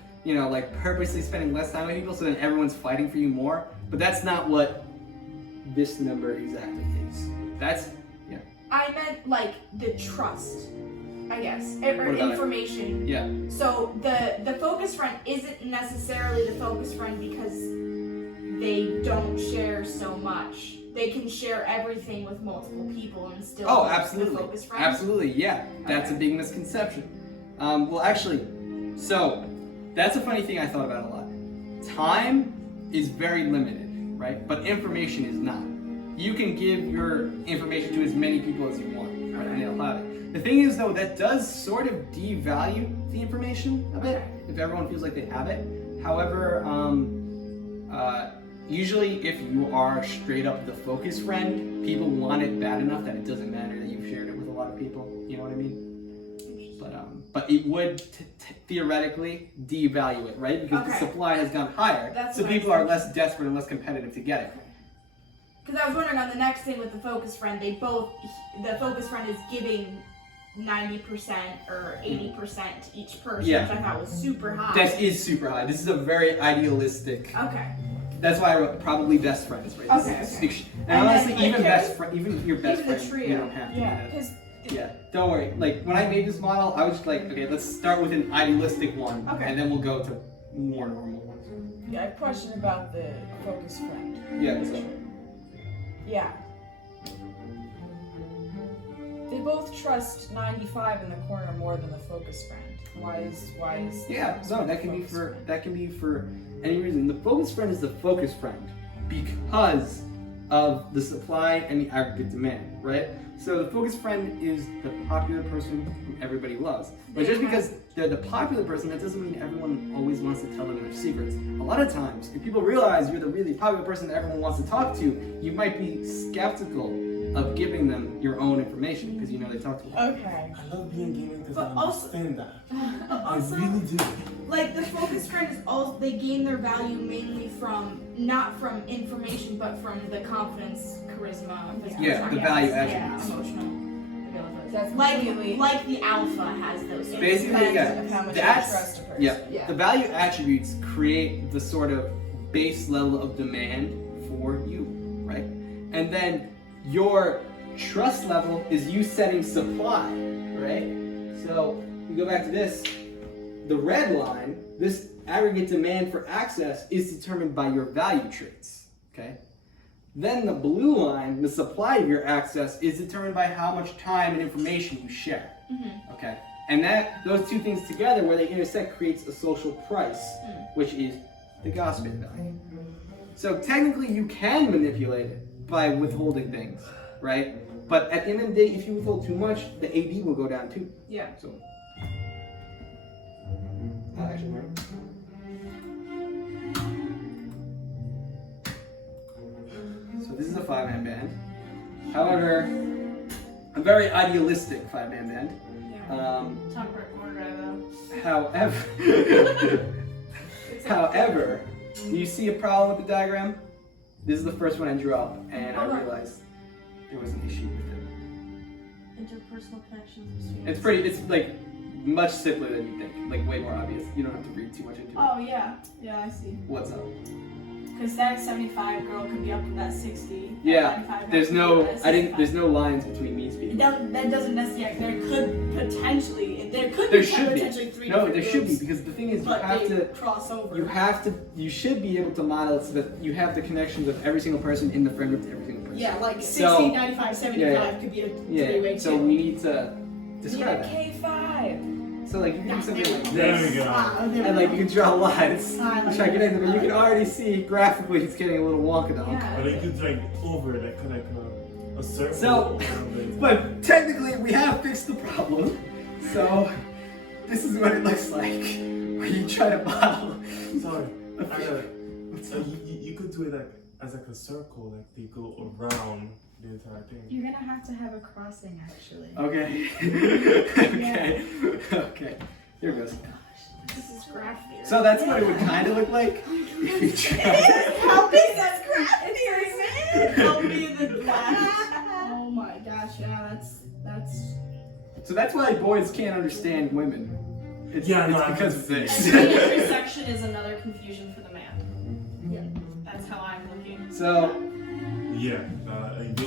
purposely spending less time with people so then everyone's fighting for you more. But that's not what this number exactly is. I meant like the trust, I guess, or What about it? information. Yeah. So the focus friend isn't necessarily the focus friend because they don't share so much. They can share everything with multiple people and still Oh, be absolutely. the focus friend. Absolutely, yeah. That's a big misconception. Well, actually, so that's a funny thing I thought about a lot. Time is very limited, right? But information is not. You can give your information to as many people as you want, right? And they'll have it. The thing is, though, that does sort of devalue the information a bit if everyone feels like they have it. However, usually if you are straight up the focus friend, people want it bad enough that it doesn't matter that you've shared it with a lot of people. You know what I mean? But it would theoretically devalue it, right? Because the Okay. supply has gone higher, That's so what I people are said. less desperate and less competitive to get it. Because I was wondering on the next thing with the focus friend, the focus friend is giving 90% or 80% to each person, Yeah. which I thought was super high. That is super high. This is a very idealistic Okay. That's why I wrote probably best friends, right? Okay, This is okay. fiction. And And then, honestly, like, even here's- best friend, even your best even the friend, you trio. don't have to. Yeah, have- because Yeah, don't worry. Like when I made this model, I was just like, okay, let's start with an idealistic one, Okay. and then we'll go to more normal ones. Yeah, I have a question about the focus friend. Yeah. So, Yeah. They both trust 95 in the corner more than the focus friend. Why is yeah. So that can be for any reason. The focus friend is the focus friend because of the supply and the aggregate demand, right? So the focus friend is the popular person who everybody loves. But just because they're the popular person, that doesn't mean everyone always wants to tell them their secrets. A lot of times, if people realize you're the really popular person that everyone wants to talk to, you might be skeptical of giving them your own information because you know they talk to you. Okay. I love being gaming because But I also- understand that. I Also, really do. Like the focus friend is all they gain their value mainly from not from information but from the confidence, charisma, physical Yeah, the attraction, value yeah, attributes. emotional abilities. That's Like completely the alpha has those. Basically, depends yeah. of how much That's- you trust a person. Yeah. Yeah. The value attributes create the sort of base level of demand for you, right? And then your trust level is you setting supply, right? So you go back to this. The red line, this aggregate demand for access is determined by your value traits, okay? Then the blue line, the supply of your access, is determined by how much time and information you share, okay? And those two things together, where they intersect, creates a social price, which is the gossiping value. So technically, you can manipulate it by withholding things, right? But at the end of the day, if you withhold too much, the AD will go down too. Yeah. So, actually, right. So this is a 5-man band. However, a very idealistic 5-man band. Talk about corner guy though. However, do you see a problem with the diagram? This is the first one I drew up, and I realized there was an issue with it. interpersonal connections. It's like much simpler than you think, like way more obvious. You don't have to read too much into it. Oh yeah, yeah, I see. What's up? Because that 75 girl could be up to that 60. Yeah, that 95 there's could be no, up to that I didn't, 65. there's no lines between these people. That doesn't necessarily. There could potentially. There could There be should be. potentially three. No, different there should be, groups, because the thing is, you but have they to, cross over. you should be able to model it so that you have the connections of every single person in the friend group to every single person. Yeah, like 60, So- 95, 75 could be a three-way Yeah, so too. we need to Need describe a that. K5. So like you can do something like There we this, go. and like you can draw lines, Ah, try to get into, but you can already see graphically it's getting a little wonky. But you could like over like a circle. So, around it. but technically we have fixed the problem. So this is what it looks like when you try to model. Sorry. So you could do it like as like a circle, like they go around the entire thing. You're gonna have to have a crossing actually. Okay. Okay. Here it goes. This is graph theory. So that's what it would kind of look like. If you try. Help me, that's graph theory, man. Help me in the glass. Oh my gosh, yeah, that's. So that's why boys can't understand women. It's, Yeah, no, it's I because of can this. see. The intersection is another confusion for the man. Yeah. That's how I'm looking. So, Yeah.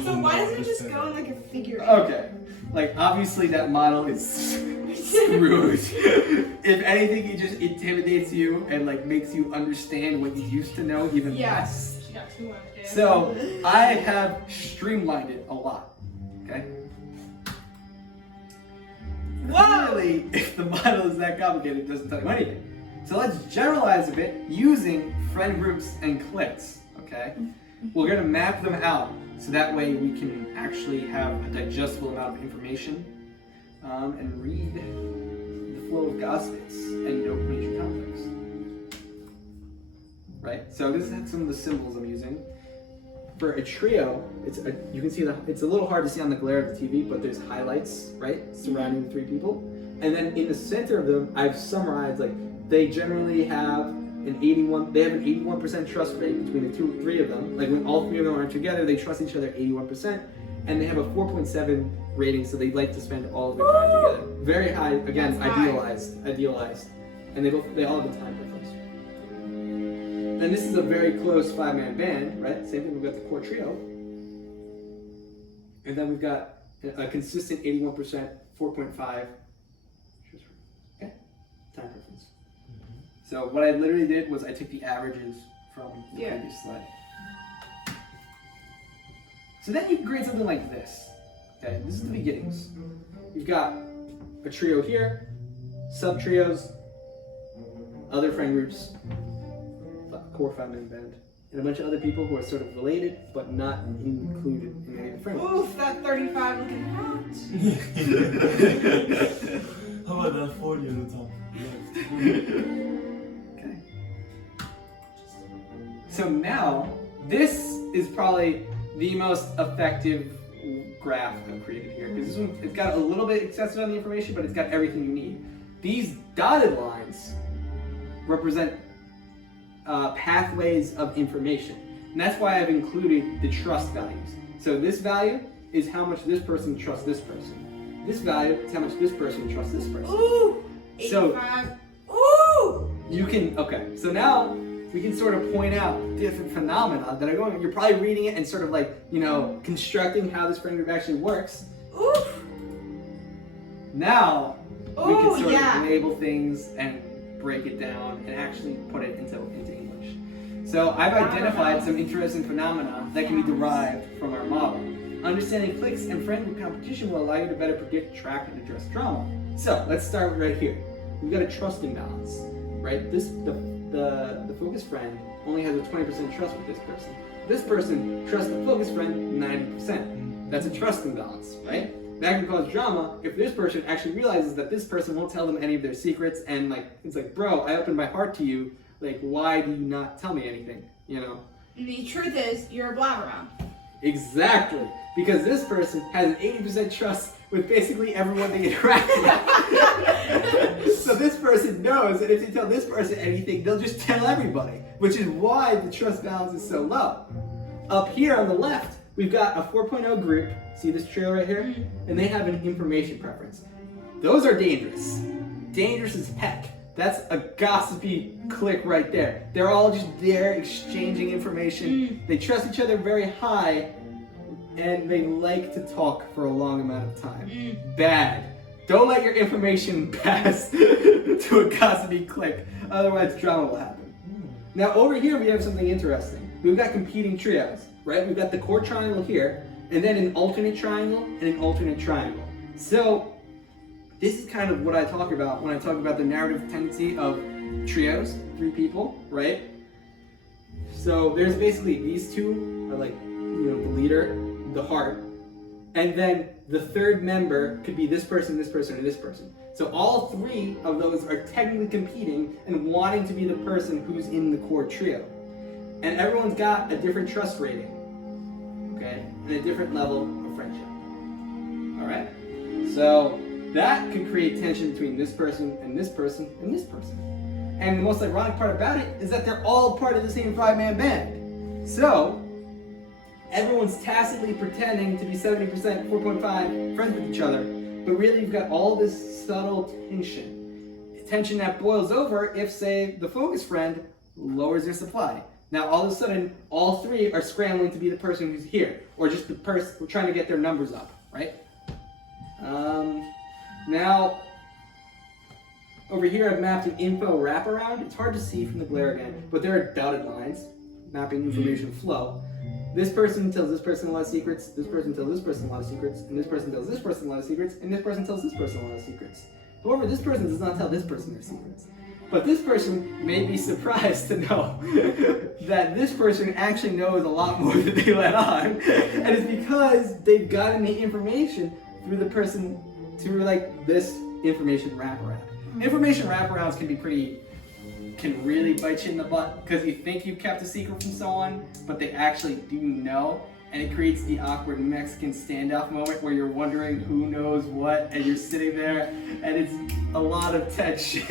So why doesn't it just go in like a figure? okay. Like, obviously that model is screwed. If anything, it just intimidates you and like makes you understand what you used to know even less. She got too much. So, I have streamlined it a lot. Okay? Clearly, if the model is that complicated, it doesn't tell you anything. So let's generalize a bit using friend groups and cliques, okay? We're gonna map them out so that way we can actually have a digestible amount of information and read the flow of gossips and note major conflicts. Right? So this is some of the symbols I'm using. For a trio, you can see it's a little hard to see on the glare of the TV, but there's highlights, right, surrounding the three people. And then in the center of them, I've summarized like they generally have an 81% trust rate between the three of them. Like when all three of them are together, they trust each other 81%, and they have a 4.7 rating, so they like to spend all of their time together. Very high, again, That's high. idealized, and they all have a time difference. then this is a very close 5-man band, right? Same thing, we've got the core trio. And then we've got a consistent 81%, 4.5. Okay, time preference. So what I literally did was I took the averages from the previous slide. So then you can create something like this. Okay, this is the beginnings. You've got a trio here, sub-trios, other friend groups, core 5-man band, and a bunch of other people who are sort of related but not included in any of the friend groups. Oof, that 35 looking hot. How about that 40 on the top? Okay. So now, this is probably the most effective graph I've created here, because this one, it's got a little bit excessive on the information, but it's got everything you need. These dotted lines represent pathways of information, and that's why I've included the trust values. So this value is how much this person trusts this person. This value is how much this person trusts this person. Ooh, 85. So Ooh! you can, okay, so now we can sort of point out different phenomena that are going, you're probably reading it and sort of like, you know, constructing how this friend group actually works. Oof! Now, we can Ooh, sort yeah. of label things and break it down and actually put it into English. So I've identified some interesting phenomena that can be derived from our model. Understanding cliques and friend group competition will allow you to better predict, track, and address drama. So let's start with right here. We've got a trust imbalance, right? The focused friend only has a 20% trust with this person. This person trusts the focused friend 90%. That's a trust imbalance, right? That can cause drama if this person actually realizes that this person won't tell them any of their secrets, and like it's like, bro, I opened my heart to you. Like, why do you not tell me anything? You know? The truth is, you're a blabbermouth. Exactly, because this person has an 80% trust with basically everyone they interact with. So this person knows that if they tell this person anything, they'll just tell everybody, which is why the trust balance is so low. Up here on the left, we've got a 4.0 group. See this trio right here? And they have an information preference. Those are dangerous. Dangerous as heck. That's a gossipy clique right there. They're all just there exchanging information. They trust each other very high, and they like to talk for a long amount of time. Bad. Don't let your information pass to a gossipy clique, otherwise drama will happen. Now over here we have something interesting. We've got competing trios, right? We've got the core triangle here, and then an alternate triangle and an alternate triangle. So this is kind of what I talk about when I talk about the narrative tendency of trios, 3 people, right? So there's basically these two are like, you know, the leader, the heart, and then the third member could be this person, this person, and this person. So all 3 of those are technically competing and wanting to be the person who's in the core trio. And everyone's got a different trust rating, okay? And a different level of friendship. All right? So that could create tension between this person and this person and this person. And the most ironic part about it is that they're all part of the same 5-man band. So everyone's tacitly pretending to be 70%, 4.5 friends with each other, but really you've got all this subtle tension. Tension that boils over if, say, the focus friend lowers their supply. Now all of a sudden, all 3 are scrambling to be the person who's here, or just the person trying to get their numbers up, right? Now, over here I've mapped an info wraparound. It's hard to see from the glare again, but there are dotted lines mapping information flow. This person tells this person a lot of secrets, this person tells this person a lot of secrets, and this person tells this person a lot of secrets, and this person tells this person a lot of secrets. However, this person does not tell this person their secrets. But this person may be surprised to know that this person actually knows a lot more than they let on. And it's because they've gotten the information through the person, through like this information wraparound. Information wraparounds can really bite you in the butt because you think you kept a secret from someone, but they actually do know. And it creates the awkward Mexican standoff moment where you're wondering who knows what, and you're sitting there, and it's a lot of tension.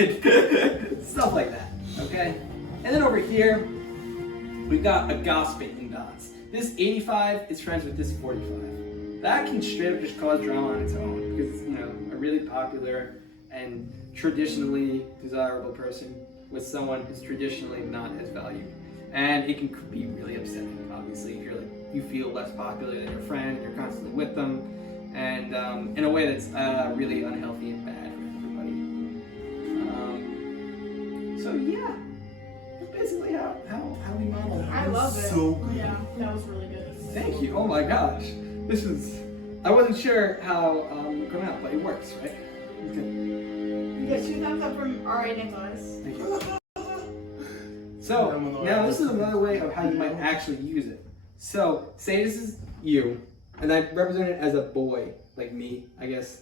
Stuff like that, okay? And then over here, we've got a gossiping imbalance. This 85 is friends with this 45. That can straight up just cause drama on its own because it's, you know, a really popular and traditionally desirable person with someone who's traditionally not as valued. And it can be really upsetting, obviously, if you feel less popular than your friend, you're constantly with them, and in a way that's really unhealthy and bad for everybody. So yeah, that's basically how we model. I love it. So good. Yeah, that was really good. Thank you. Oh my gosh, I wasn't sure how it come out, but it works, right? It's good. You get 2 thumbs up from R.A. Nicholas. Thank you. So, now this is another way of how you might actually use it. So, say this is you, and I represent it as a boy, like me, I guess.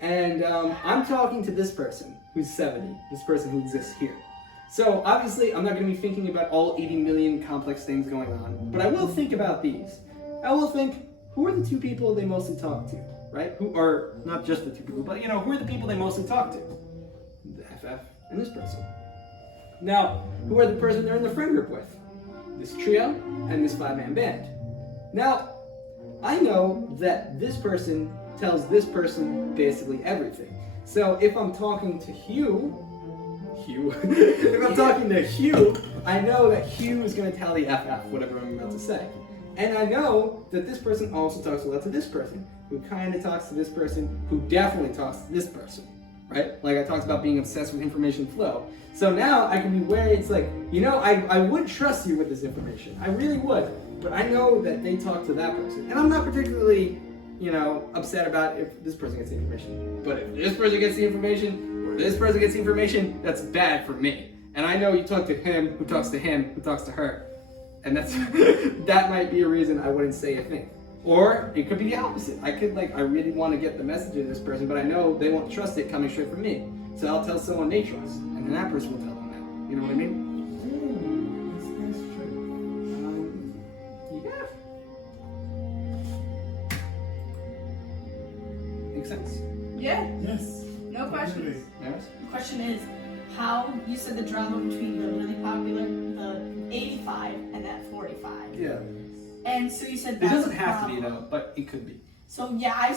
And I'm talking to this person who's 70, this person who exists here. So, obviously, I'm not going to be thinking about all 80 million complex things going on, but I will think about these. I will think, who are the 2 people they mostly talk to, right? Who are, not just the 2 people, but who are the people they mostly talk to? The FF and this person. Now, who are the person they're in the friend group with? This trio and this 5-man band. Now, I know that this person tells this person basically everything. So if I'm talking to Hugh, if I'm talking to Hugh, I know that Hugh is going to tell the FF whatever I'm about to say. And I know that this person also talks a lot to this person, who kind of talks to this person, who definitely talks to this person. Right? Like I talked about being obsessed with information flow. So now I can be where it's like, I would trust you with this information. I really would. But I know that they talk to that person. And I'm not particularly, upset about if this person gets the information. But if this person gets the information, or this person gets the information, that's bad for me. And I know you talk to him, who talks to him, who talks to her. And that's that might be a reason I wouldn't say a thing. Or it could be the opposite. I could I really want to get the message to this person, but I know they won't trust it coming straight from me. So I'll tell someone they trust, and then that person will tell them that. You know what I mean? That's true. Yeah. Makes sense. Yeah, Yes. no questions. Yes? The question is, how you said the drama between the really popular, the 85 and that 45. Yeah. And so you said It that's doesn't a have to be problem. though, but it could be. So yeah, I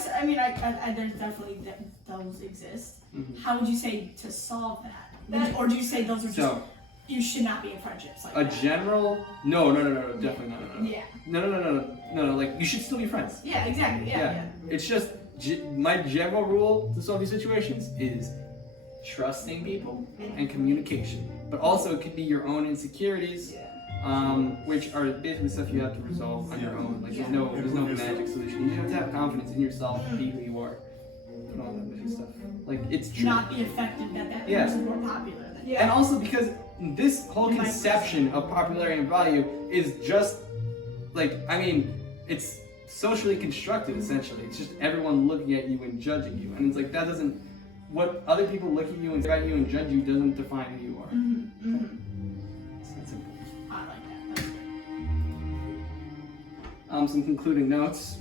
there's definitely those exist. Mhm. How would you say to solve that? Or do you say those are just So you should not be in friendships like a that? general no, definitely no. Yeah. No, like you should still be friends. Yeah, exactly. Yeah. It's just my general rule to solve these situations is trusting people and communication. But also it could be your own insecurities, which are basically stuff you have to resolve on your own. Like there's no magic solution. You just have to have confidence in yourself, be who you are, and all that magic stuff. Like it's true. Not be affected that Yeah. person's more popular than you. And also because this whole conception of popularity and value is just it's socially constructed essentially. It's just everyone looking at you and judging you, and it's like that doesn't. What other people look at you and say about you and judge you doesn't define who you are. It's that simple. I like that. That's good. Some concluding notes.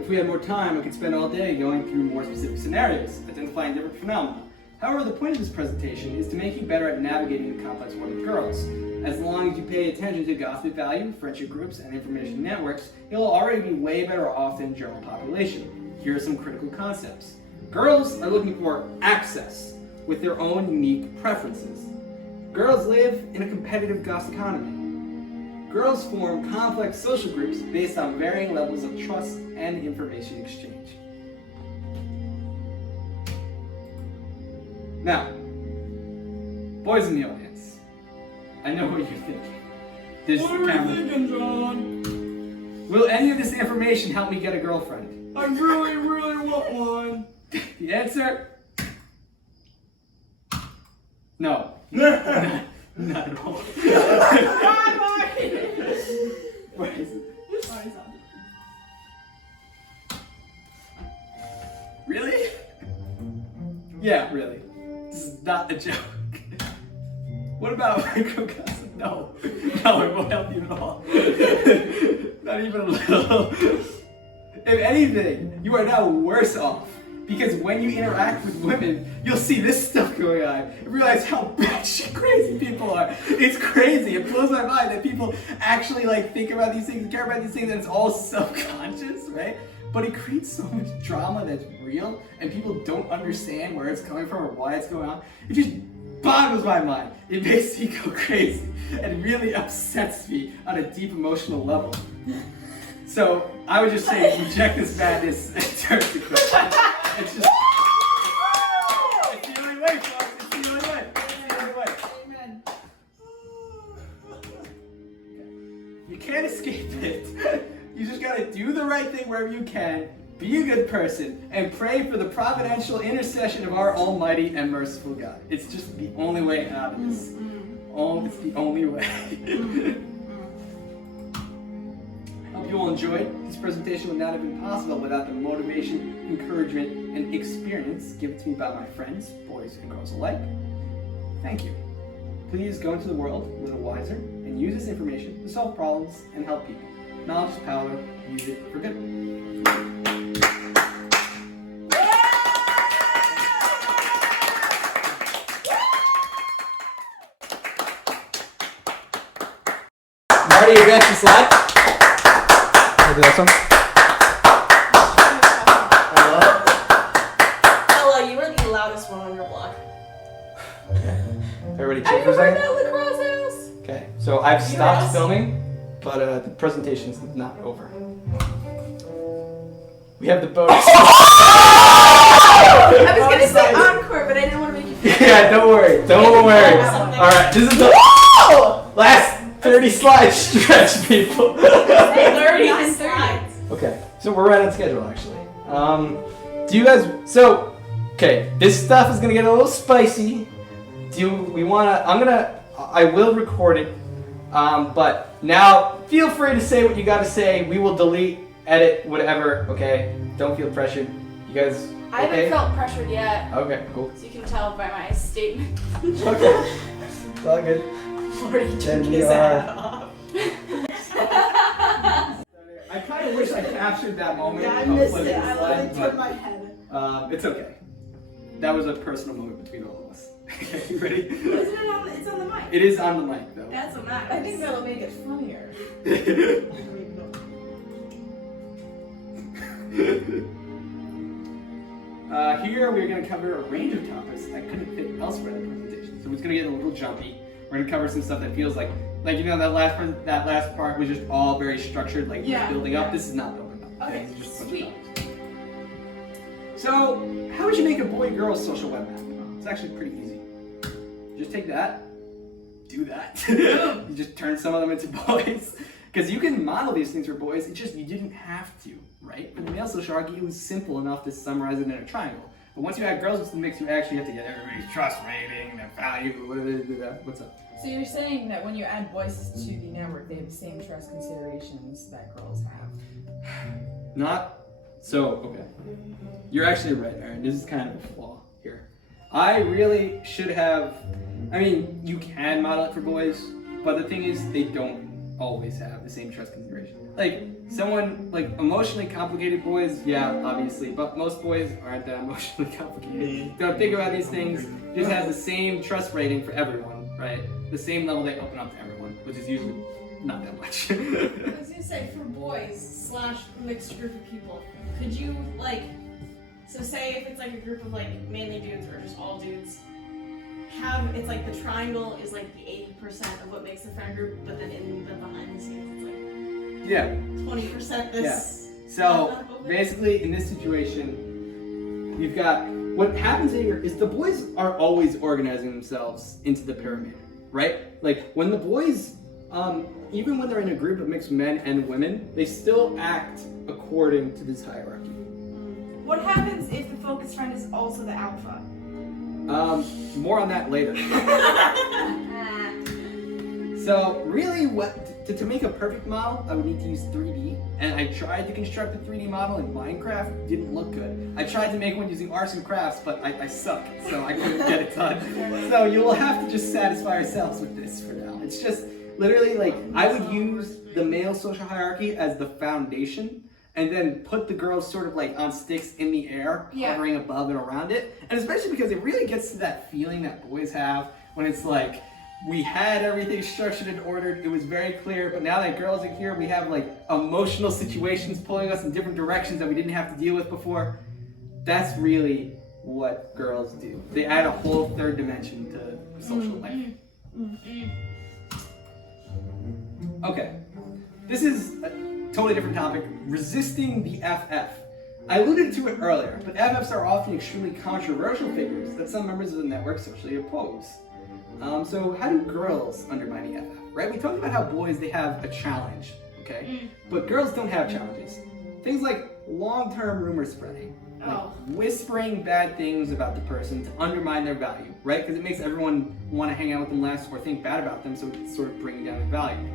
If we had more time, I could spend all day going through more specific scenarios, identifying different phenomena. However, the point of this presentation is to make you better at navigating the complex world of girls. As long as you pay attention to gossip value, friendship groups, and information networks, you'll already be way better off than the general population. Here are some critical concepts. Girls are looking for access with their own unique preferences. Girls live in a competitive gossip economy. Girls form complex social groups based on varying levels of trust and information exchange. Now, boys in the audience, I know what you're thinking. This camera. John? Will any of this information help me get a girlfriend? I really, really want one. The answer? No. Not at all. What is it? Really? Yeah, really. This is not a joke. What about micro gossip? No. No, it won't help you at all. Not even a little. If anything, you are now worse off. Because when you interact with women, you'll see this stuff going on and realize how batshit crazy people are. It's crazy. It blows my mind that people actually think about these things, care about these things, and it's all subconscious, right? But it creates so much drama that's real, and people don't understand where it's coming from or why it's going on. It just boggles my mind. It makes me go crazy and really upsets me on a deep emotional level. So I would just say reject this madness and turn to Christ. It's just it's the only way, folks. It's the only way. It's the only way. Amen. You can't escape it. You just gotta do the right thing wherever you can, be a good person, and pray for the providential intercession of our almighty and merciful God. It's just the only way out of this. It's the only way. I hope you all enjoyed. This presentation would not have been possible without the motivation, encouragement, and experience given to me by my friends, boys and girls alike. Thank you. Please go into the world a little wiser and use this information to solve problems and help people. Knowledge is power. Use it for good. Marty, you got your slide? I'll do this one. Ella, you were the loudest one on your block. Everybody chill for a second. lacrosse house? Okay, so I've stopped filming, but the presentation's not over. We have the bonus. I was gonna say encore, but I didn't want to make you feel Yeah, don't worry. Don't worry. Alright, this is the last 30 slide stretch, people. 30 slides. Okay, so we're right on schedule, actually. Do you guys, okay, this stuff is gonna get a little spicy. Do we wanna, I will record it, but now feel free to say what you gotta say. We will delete, edit, whatever, okay? Don't feel pressured. You guys, I okay? haven't felt pressured yet, Okay, cool. so you can tell by my statement. Okay, it's all good. Then we are. I kind of wish I captured that moment. Yeah, I of missed flipping it. the I slide, literally turned my head. it's okay. That was a personal moment between all of us. Okay, you ready? Isn't it on? It's on the mic. It is on the mic, though. That's what matters. I think that'll make it funnier. Here we're going to cover a range of topics that couldn't fit elsewhere in the presentation. So it's going to get a little jumpy. We're going to cover some stuff that feels like you know, that last part was just all very structured, like Yeah, building up. yeah. This is not building up. Okay, It's just a bunch sweet. of topics. So, how would you make a boy-girl social web app? It's actually pretty easy. Just take that, do that. You just turn some of them into boys. Because you can model these things for boys, it's just you didn't have to, right? For the male social hierarchy, it was simple enough to summarize it in a triangle. But once you add girls into the mix, you actually have to get everybody's trust rating, their value, what's up? So you're saying that when you add voices to the network, they have the same trust considerations that girls have? Okay. You're actually right, Aaron. This is kind of a flaw here. I really should have, you can model it for boys, but the thing is, they don't always have the same trust consideration. Emotionally complicated boys, yeah, obviously, but most boys aren't that emotionally complicated. Don't think about these things, just have the same trust rating for everyone, right? The same level they open up to everyone, which is usually not that much. I was gonna say, for boys / mixed group of people, could you so say if it's like a group of mainly dudes or just all dudes, it's like the triangle is like the 80% of what makes the friend group, but then in the behind the scenes it's like Yeah. 20% this. Yeah. So basically, in this situation, you've got what happens here is the boys are always organizing themselves into the pyramid, right? Like when the boys, even when they're in a group of mixed men and women, they still act according to this hierarchy. What happens if the focus friend is also the alpha? More on that later. So really, to make a perfect model, I would need to use 3D, and I tried to construct a 3D model in Minecraft. It didn't look good. I tried to make one using arts and crafts, but I suck, so I couldn't get it done. So you will have to just satisfy yourselves with this for now. It's just literally I would use the male social hierarchy as the foundation, and then put the girls sort of on sticks in the air, hovering above and around it. And especially because it really gets to that feeling that boys have when it's we had everything structured and ordered, it was very clear, but now that girls are here, we have emotional situations pulling us in different directions that we didn't have to deal with before. That's really what girls do. They add a whole third dimension to social life. Okay, this is a totally different topic. Resisting the FF. I alluded to it earlier, but FFs are often extremely controversial figures that some members of the network socially oppose. So how do girls undermine the FF, right? We talked about how boys, they have a challenge, okay? But girls don't have challenges. Things like long-term rumor spreading, like whispering bad things about the person to undermine their value, right? Because it makes everyone want to hang out with them less or think bad about them, so it's sort of bringing down their value.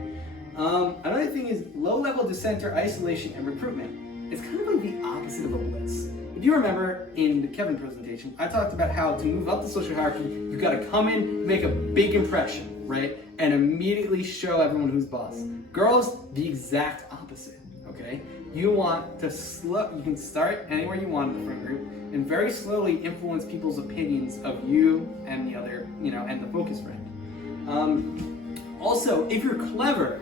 Another thing is low-level dissent or isolation and recruitment. It's kind of like the opposite of a blitz. If you remember in the Kevin presentation, I talked about how to move up the social hierarchy, you gotta come in, make a big impression, right? And immediately show everyone who's boss. Girls, the exact opposite, okay? You want to you can start anywhere you want in the friend group and very slowly influence people's opinions of you and the other, and the focus friend. Also, if you're clever,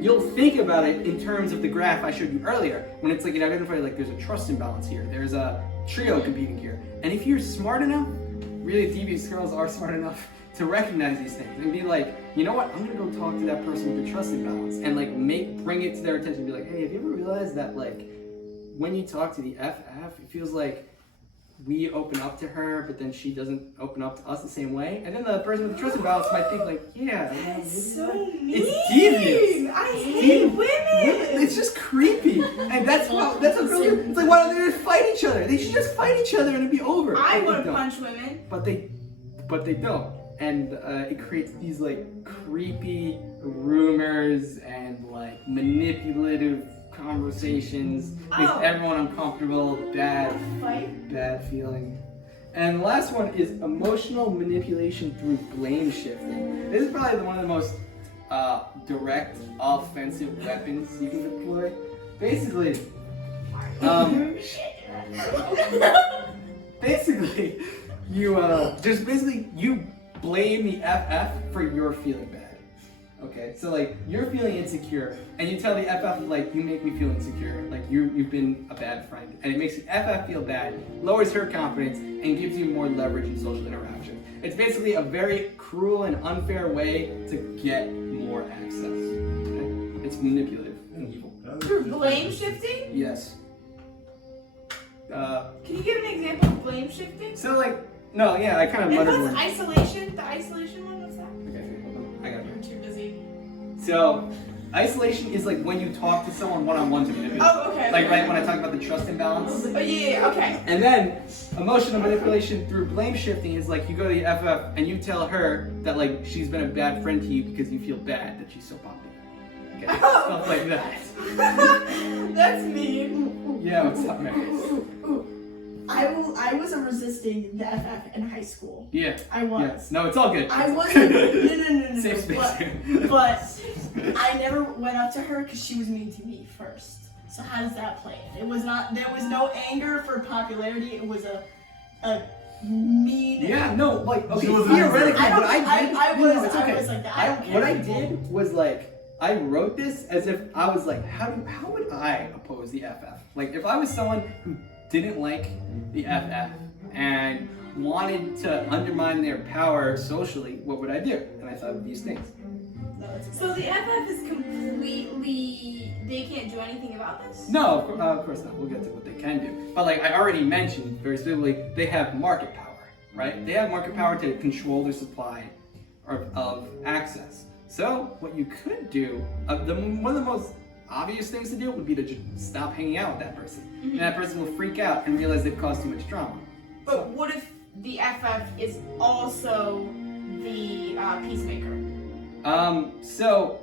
you'll think about it in terms of the graph I showed you earlier, when it's like you identify like there's a trust imbalance here, there's a trio competing here. And if you're smart enough, really devious girls are smart enough to recognize these things and be like, you know what, I'm gonna go talk to that person with the trust imbalance and like bring it to their attention and be like, hey, have you ever realized that like when you talk to the FF, it feels like we open up to her, but then she doesn't open up to us the same way. And then the person with the trust imbalance might think like, yeah, That's so mean. it's devious. I hate women. It's just creepy. And that's what girls do. It's like, why don't they just fight each other? They should just fight each other and it'd be over. I But want they to don't. punch women. But they don't. And it creates these like creepy rumors and like manipulative conversations, makes everyone uncomfortable, bad feeling. And the last one is emotional manipulation through blame shifting. This is probably one of the most direct offensive weapons you can deploy. Basically, you blame the FF for your feeling bad. Okay, so like you're feeling insecure, and you tell the FF like you make me feel insecure, like you've been a bad friend, and it makes the FF feel bad, lowers her confidence, and gives you more leverage in social interaction. It's basically a very cruel and unfair way to get more access. Okay? It's manipulative and evil. Through blame shifting? Yes. Can you give an example of blame shifting? So like, no, yeah, I kind of And muttered what's one. isolation? The isolation one, what's that? Okay, hold on. I got it. I'm too busy. So, isolation is like when you talk to someone one-on-one to manipulate. Oh, okay. Like right when I talk about the trust imbalance. Oh, yeah, okay. And then, emotional manipulation through blame shifting is like you go to the FF and you tell her that like she's been a bad friend to you because you feel bad that she's so popular. Okay, stuff like that. That's mean. Yeah, what's up, man? I was resisting the FF in high school. Yeah. I was. Yes. No, it's all good. I wasn't. No. Safe space. But I never went up to her because she was mean to me first. So how does that play? It was not. There was no anger for popularity. It was a mean. Yeah. No. Like okay. She was Theoretically, I don't- what I did. I no, was- it's I okay. was like that. I don't care What I anymore. did was like I wrote this as if I was like, how would I oppose the FF? Like if I was someone who didn't like the FF and wanted to undermine their power socially, what would I do? And I thought of these things. So the FF is completely, they can't do anything about this? No, of course not. We'll get to what they can do. But like I already mentioned very specifically, they have market power, right? They have market power to control their supply of access. So what you could do, one of the most obvious things to do would be to just stop hanging out with that person. And that person will freak out and realize they've caused too much drama. But what if the FF is also the peacemaker? So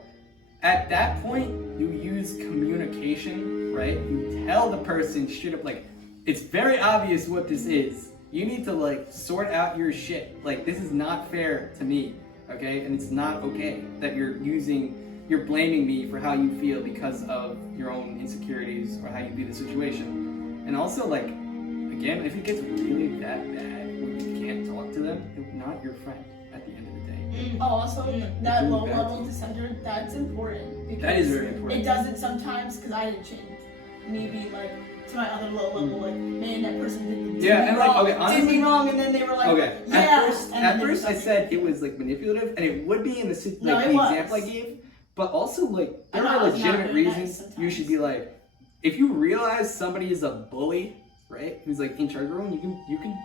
at that point, you use communication, right? You tell the person straight up, like, it's very obvious what this is. You need to like sort out your shit. Like, this is not fair to me, okay? And it's not okay that you're blaming me for how you feel because of your own insecurities or how you view the situation. And also, like, again, if it gets really that bad where you can't talk to them, they're not your friend at the end of the day. Also, that low level dissenter, that's important. Because That is very important. It doesn't sometimes, because I didn't change. Maybe like to my other low level, like, man, that person did Yeah, me and like, wrong, okay, did honestly, me wrong, and then they were like, okay. yeah. At first I said it was like manipulative, and it would be in the like No, it the was. example I gave. But also, like, there I are know, it's not legitimate very nice reasons you sometimes. should be like, if you realize somebody is a bully, right? Who's like in charge of everyone, you can,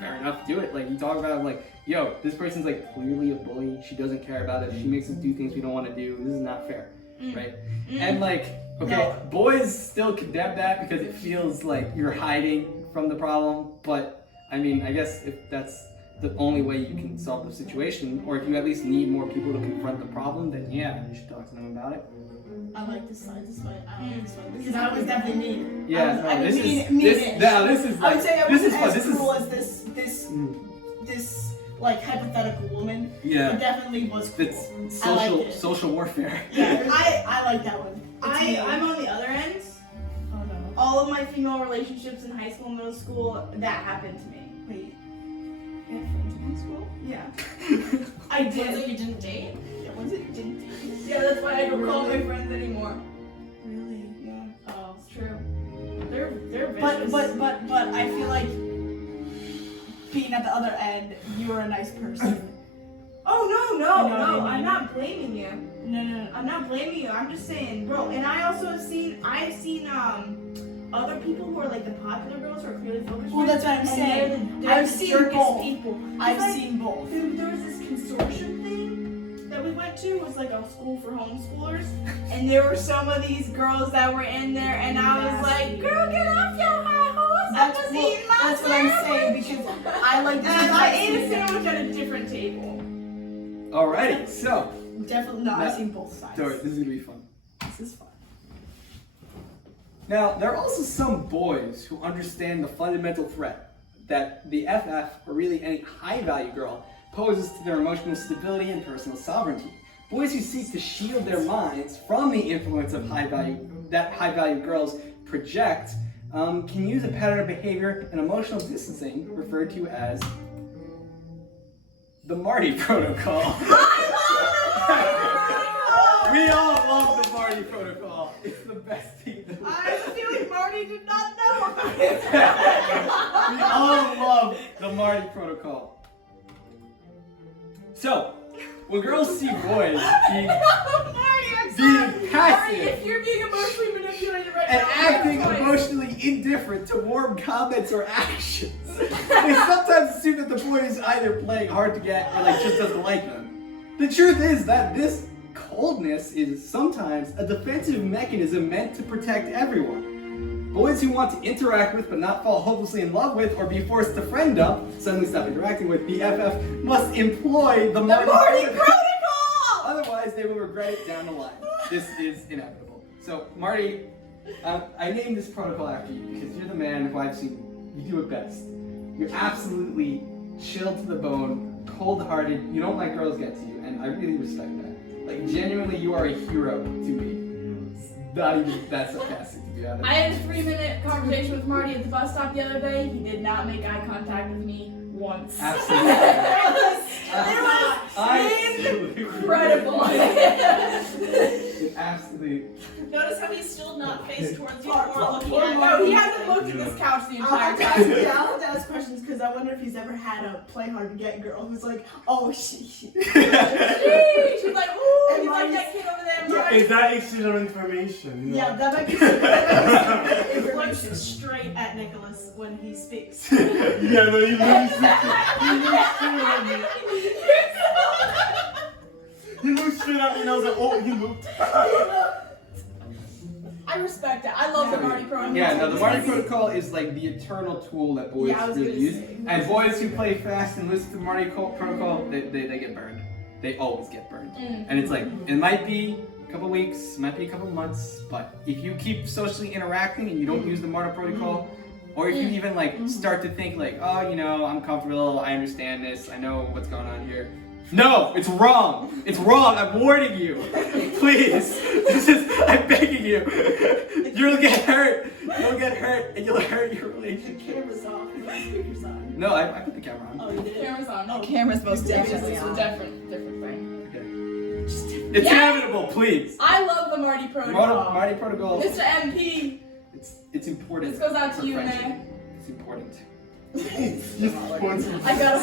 fair enough, do it. Like you talk about like, yo, this person's like clearly a bully. She doesn't care about it. She makes us do things we don't want to do. This is not fair, right? And like, okay, boys still condemn that because it feels like you're hiding from the problem. But I mean, I guess if that's the only way you can solve the situation, or if you at least need more people to confront the problem, then yeah, you should talk to them about it. I like this side. This way. I like this one because I was definitely mean. Yeah, I was this is mean-ish. this is I like would say I this wasn't is fun. as This is cruel as this like hypothetical woman. yeah. It definitely was cool. It's I liked social it. social warfare. Yeah, I like that one. I'm on the other end. Oh no. All of my female relationships in high school and middle school, that happened to me. Wait. You had friends in high school? Yeah. I Was it did. you didn't date? Yeah, was it didn't Yeah, that's why I don't call my friends anymore. really? Yeah. Oh, it's true. They're But vicious. but I feel like being at the other end, you were a nice person. Oh no, You know what I mean? I'm not blaming you. No. I'm not blaming you. I'm just saying, bro. And I also have seen other people who are like the popular girls who are clearly focused. Well, that's what I'm and saying. They're I've the seen jerkest both. people. I've Like, seen both. There was this consortium thing that we went to. It was like a school for homeschoolers, and there were some of these girls that were in there, and I was like, "Girl, get off your high horse! That's I was what, eating my that's what I'm sandwich." saying because I like this. And I ate a sandwich at a different table. Alrighty, so Definitely no. I've That- seen both sides. Dory, this is gonna be fun. This is fun. Now, there are also some boys who understand the fundamental threat that the FF, or really any high-value girl, poses to their emotional stability and personal sovereignty. Boys who seek to shield their minds from the influence of high-value girls project can use a pattern of behavior and emotional distancing referred to as the Marty Protocol. We all love the Marty Protocol. It's the best thing. I feel like Marty did not know. We all love the Marty Protocol. So, when girls see boys being Marty, passive if you're being emotionally manipulated right and now, acting I'm sorry. emotionally indifferent to warm comments or actions, they sometimes assume that the boy is either playing hard to get or like just doesn't like them. The truth is that this coldness is sometimes a defensive mechanism meant to protect everyone. Boys who want to interact with but not fall hopelessly in love with or be forced to friend up, suddenly stop interacting with BFF, must employ the Marty Protocol! Otherwise, they will regret it down the line. This is inevitable. So, Marty, I named this protocol after you because you're the man who I've seen. You do it best. You're absolutely chilled to the bone, cold-hearted. You don't let girls get to you, and I really respect that. Like, genuinely, you are a hero to me. It's not even that sarcastic, to be honest. I had a 3-minute conversation with Marty at the bus stop the other day. He did not make eye contact with me once. Absolutely. Incredible. Absolutely. Notice how he's still not faced towards you Or or looking at No, you. he hasn't looked at this couch the entire I'll time. have to ask questions because I wonder if he's ever had a play hard to get girl who's like, oh she. She's like, ooh, you like that kid over there, Marty? Is that exchange of information? You know? Yeah, that might be some He looks information. straight at Nicholas when he speaks. Yeah, no, you looked straight at me and I was like, oh, he looked. I respect it. I love the Marty Protocol. Yeah, no, the Marty Protocol is like the eternal tool that boys Yeah, I was really gonna use. say. And boys who play fast and listen to the Marty Protocol, they get burned. They always get burned. And it's like, it might be a couple weeks, might be a couple months, but if you keep socially interacting and you don't use the Marty Protocol, or if you even like start to think like, oh, you know, I'm comfortable, I understand this, I know what's going on here. No, it's wrong. It's wrong. I'm warning you. Please. I'm begging you. You'll get hurt. You'll get hurt and you'll hurt your The relationship. camera's off. The speaker's on. No, I put the camera on. Oh, you did? Camera's on. No, Camera's most definitely it's a on. different thing. Okay. It's inevitable, please. I love the Marty Protocol. Marty Protocol. Mr. MP. It's important. This goes out for to you, friendship. man. It's important. I got a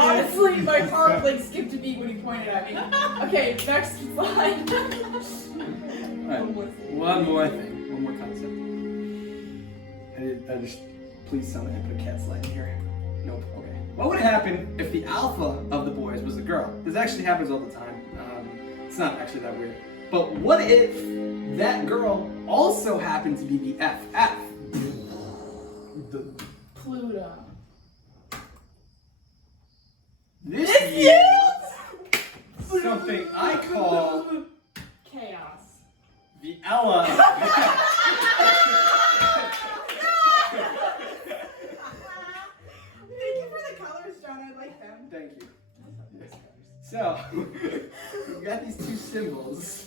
honestly, my heart like skipped a beat when he pointed at me. Okay, next slide. Alright, one more thing. One more concept. I just, please tell me I put a cat slide in here. Nope, okay. What would happen if the alpha of the boys was a girl? This actually happens all the time. It's not actually that weird. But what if that girl also happened to be the FF? Pluto. This is something I call Chaos. the Ella. Thank you for the colors, John. I like them. Thank you. So, we've got these two symbols.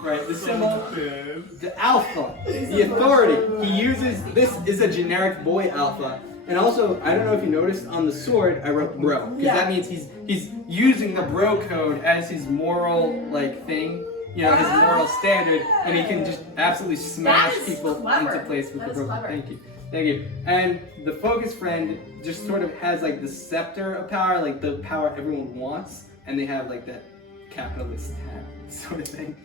Right, the symbol, the alpha, the authority. He uses, this is a generic boy alpha. And also, I don't know if you noticed, on the sword, I wrote bro. Because that means he's using the bro code as his moral, like, thing. You know, his moral standard. And he can just absolutely smash That is people clever. into place with That the is bro. clever. Thank you. Thank you. And the focus friend just sort of has, like, the scepter of power, like, the power everyone wants. And they have, like, that capitalist hat sort of thing.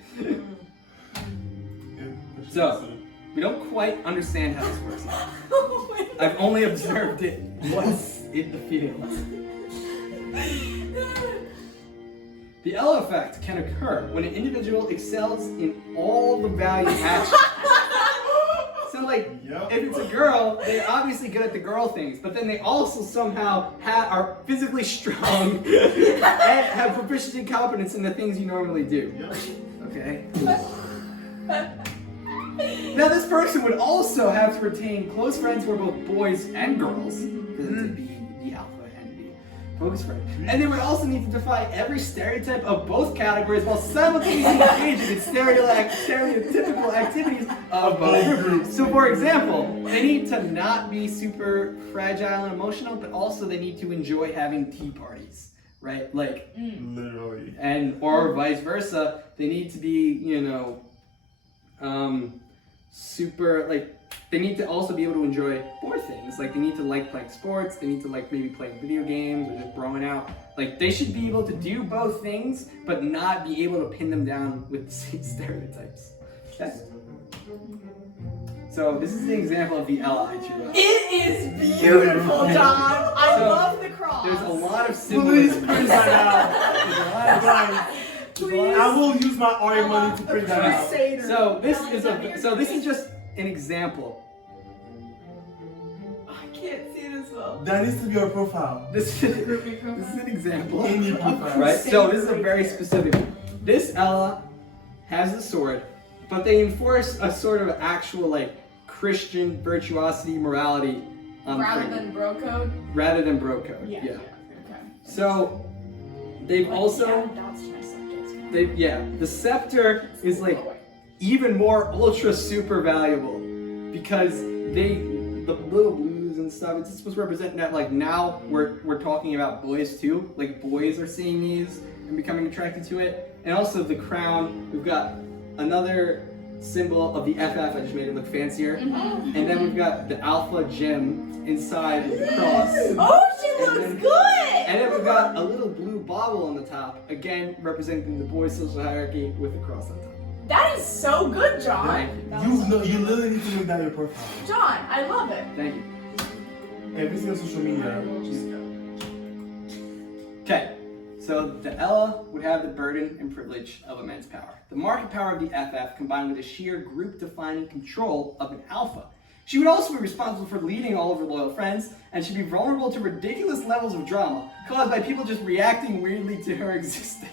So, we don't quite understand how this works out. I've only observed it once in the field. The L effect can occur when an individual excels in all the value actions. So, like, if it's a girl, they're obviously good at the girl things, but then they also somehow are physically strong and have proficiency and competence in the things you normally do. Okay? Now, this person would also have to retain close friends who are both boys and girls, to be the alpha and the focus friend. And they would also need to defy every stereotype of both categories while simultaneously engaging in stereotypical activities of both groups. So, for example, they need to not be super fragile and emotional, but also they need to enjoy having tea parties, right? Like, literally. And or vice versa, they need to be, you know, super, like, they need to also be able to enjoy more things. Like, they need to like playing sports, they need to like maybe playing video games or just broing out. Like, they should be able to do both things, but not be able to pin them down with the same stereotypes. Okay? So this is the example of the L I drew up. It is beautiful, John. I So, love the cross. There's a lot of Please symbolism. print that out. There's a lot of I will use my RA money to print that out. So this is just an example. I can't see this well. That needs to be your profile. This is an example. In your profile. Right? So this is a very specific one. This Ella has the sword, but they enforce a sort of actual like Christian virtuosity morality on Rather Franklin. than bro code. Rather than bro code. Yeah. Yeah. Okay. So they've also the scepter is like even more ultra super valuable because the little blues and stuff, it's supposed to represent that like now we're talking about boys too, like boys are seeing these and becoming attracted to it. And also the crown, we've got another symbol of the FF, I just made it look fancier. And then we've got the alpha gem inside the cross. Oh, she looks good! And then we've got a little blue bauble on the top, again representing the boys' social hierarchy with a cross on top. That is so good, John. Thank you. You literally need to make that your profile. John, I love it. Thank you. Every single social media. Okay, so the Ella would have the burden and privilege of immense power. The market power of the FF combined with a sheer group-defining control of an alpha. She would also be responsible for leading all of her loyal friends, and she'd be vulnerable to ridiculous levels of drama caused by people just reacting weirdly to her existence.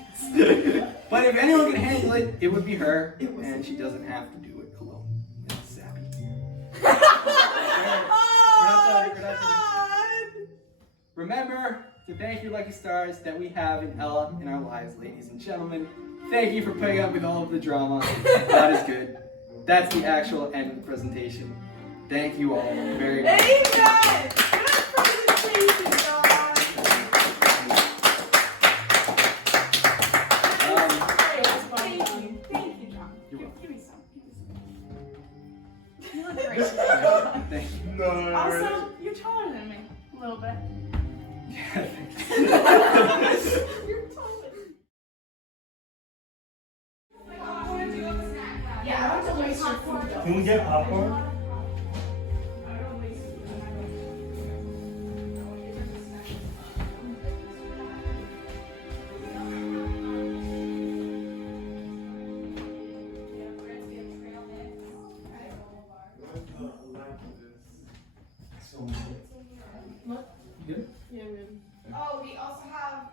But if anyone can handle it, it would be her, and she doesn't have to do it alone. It's sappy. Remember to thank your lucky stars that we have in Ella in our lives, ladies and gentlemen. Thank you for putting up with all of the drama. God is good. That's the actual end of the presentation. Thank you all very much. Amen! Good presentation, John! Thank you, John. You're welcome. Give me some. Yeah. Yeah, I don't waste your food though. Can we get popcorn? Good? Yeah, really. Oh, we also have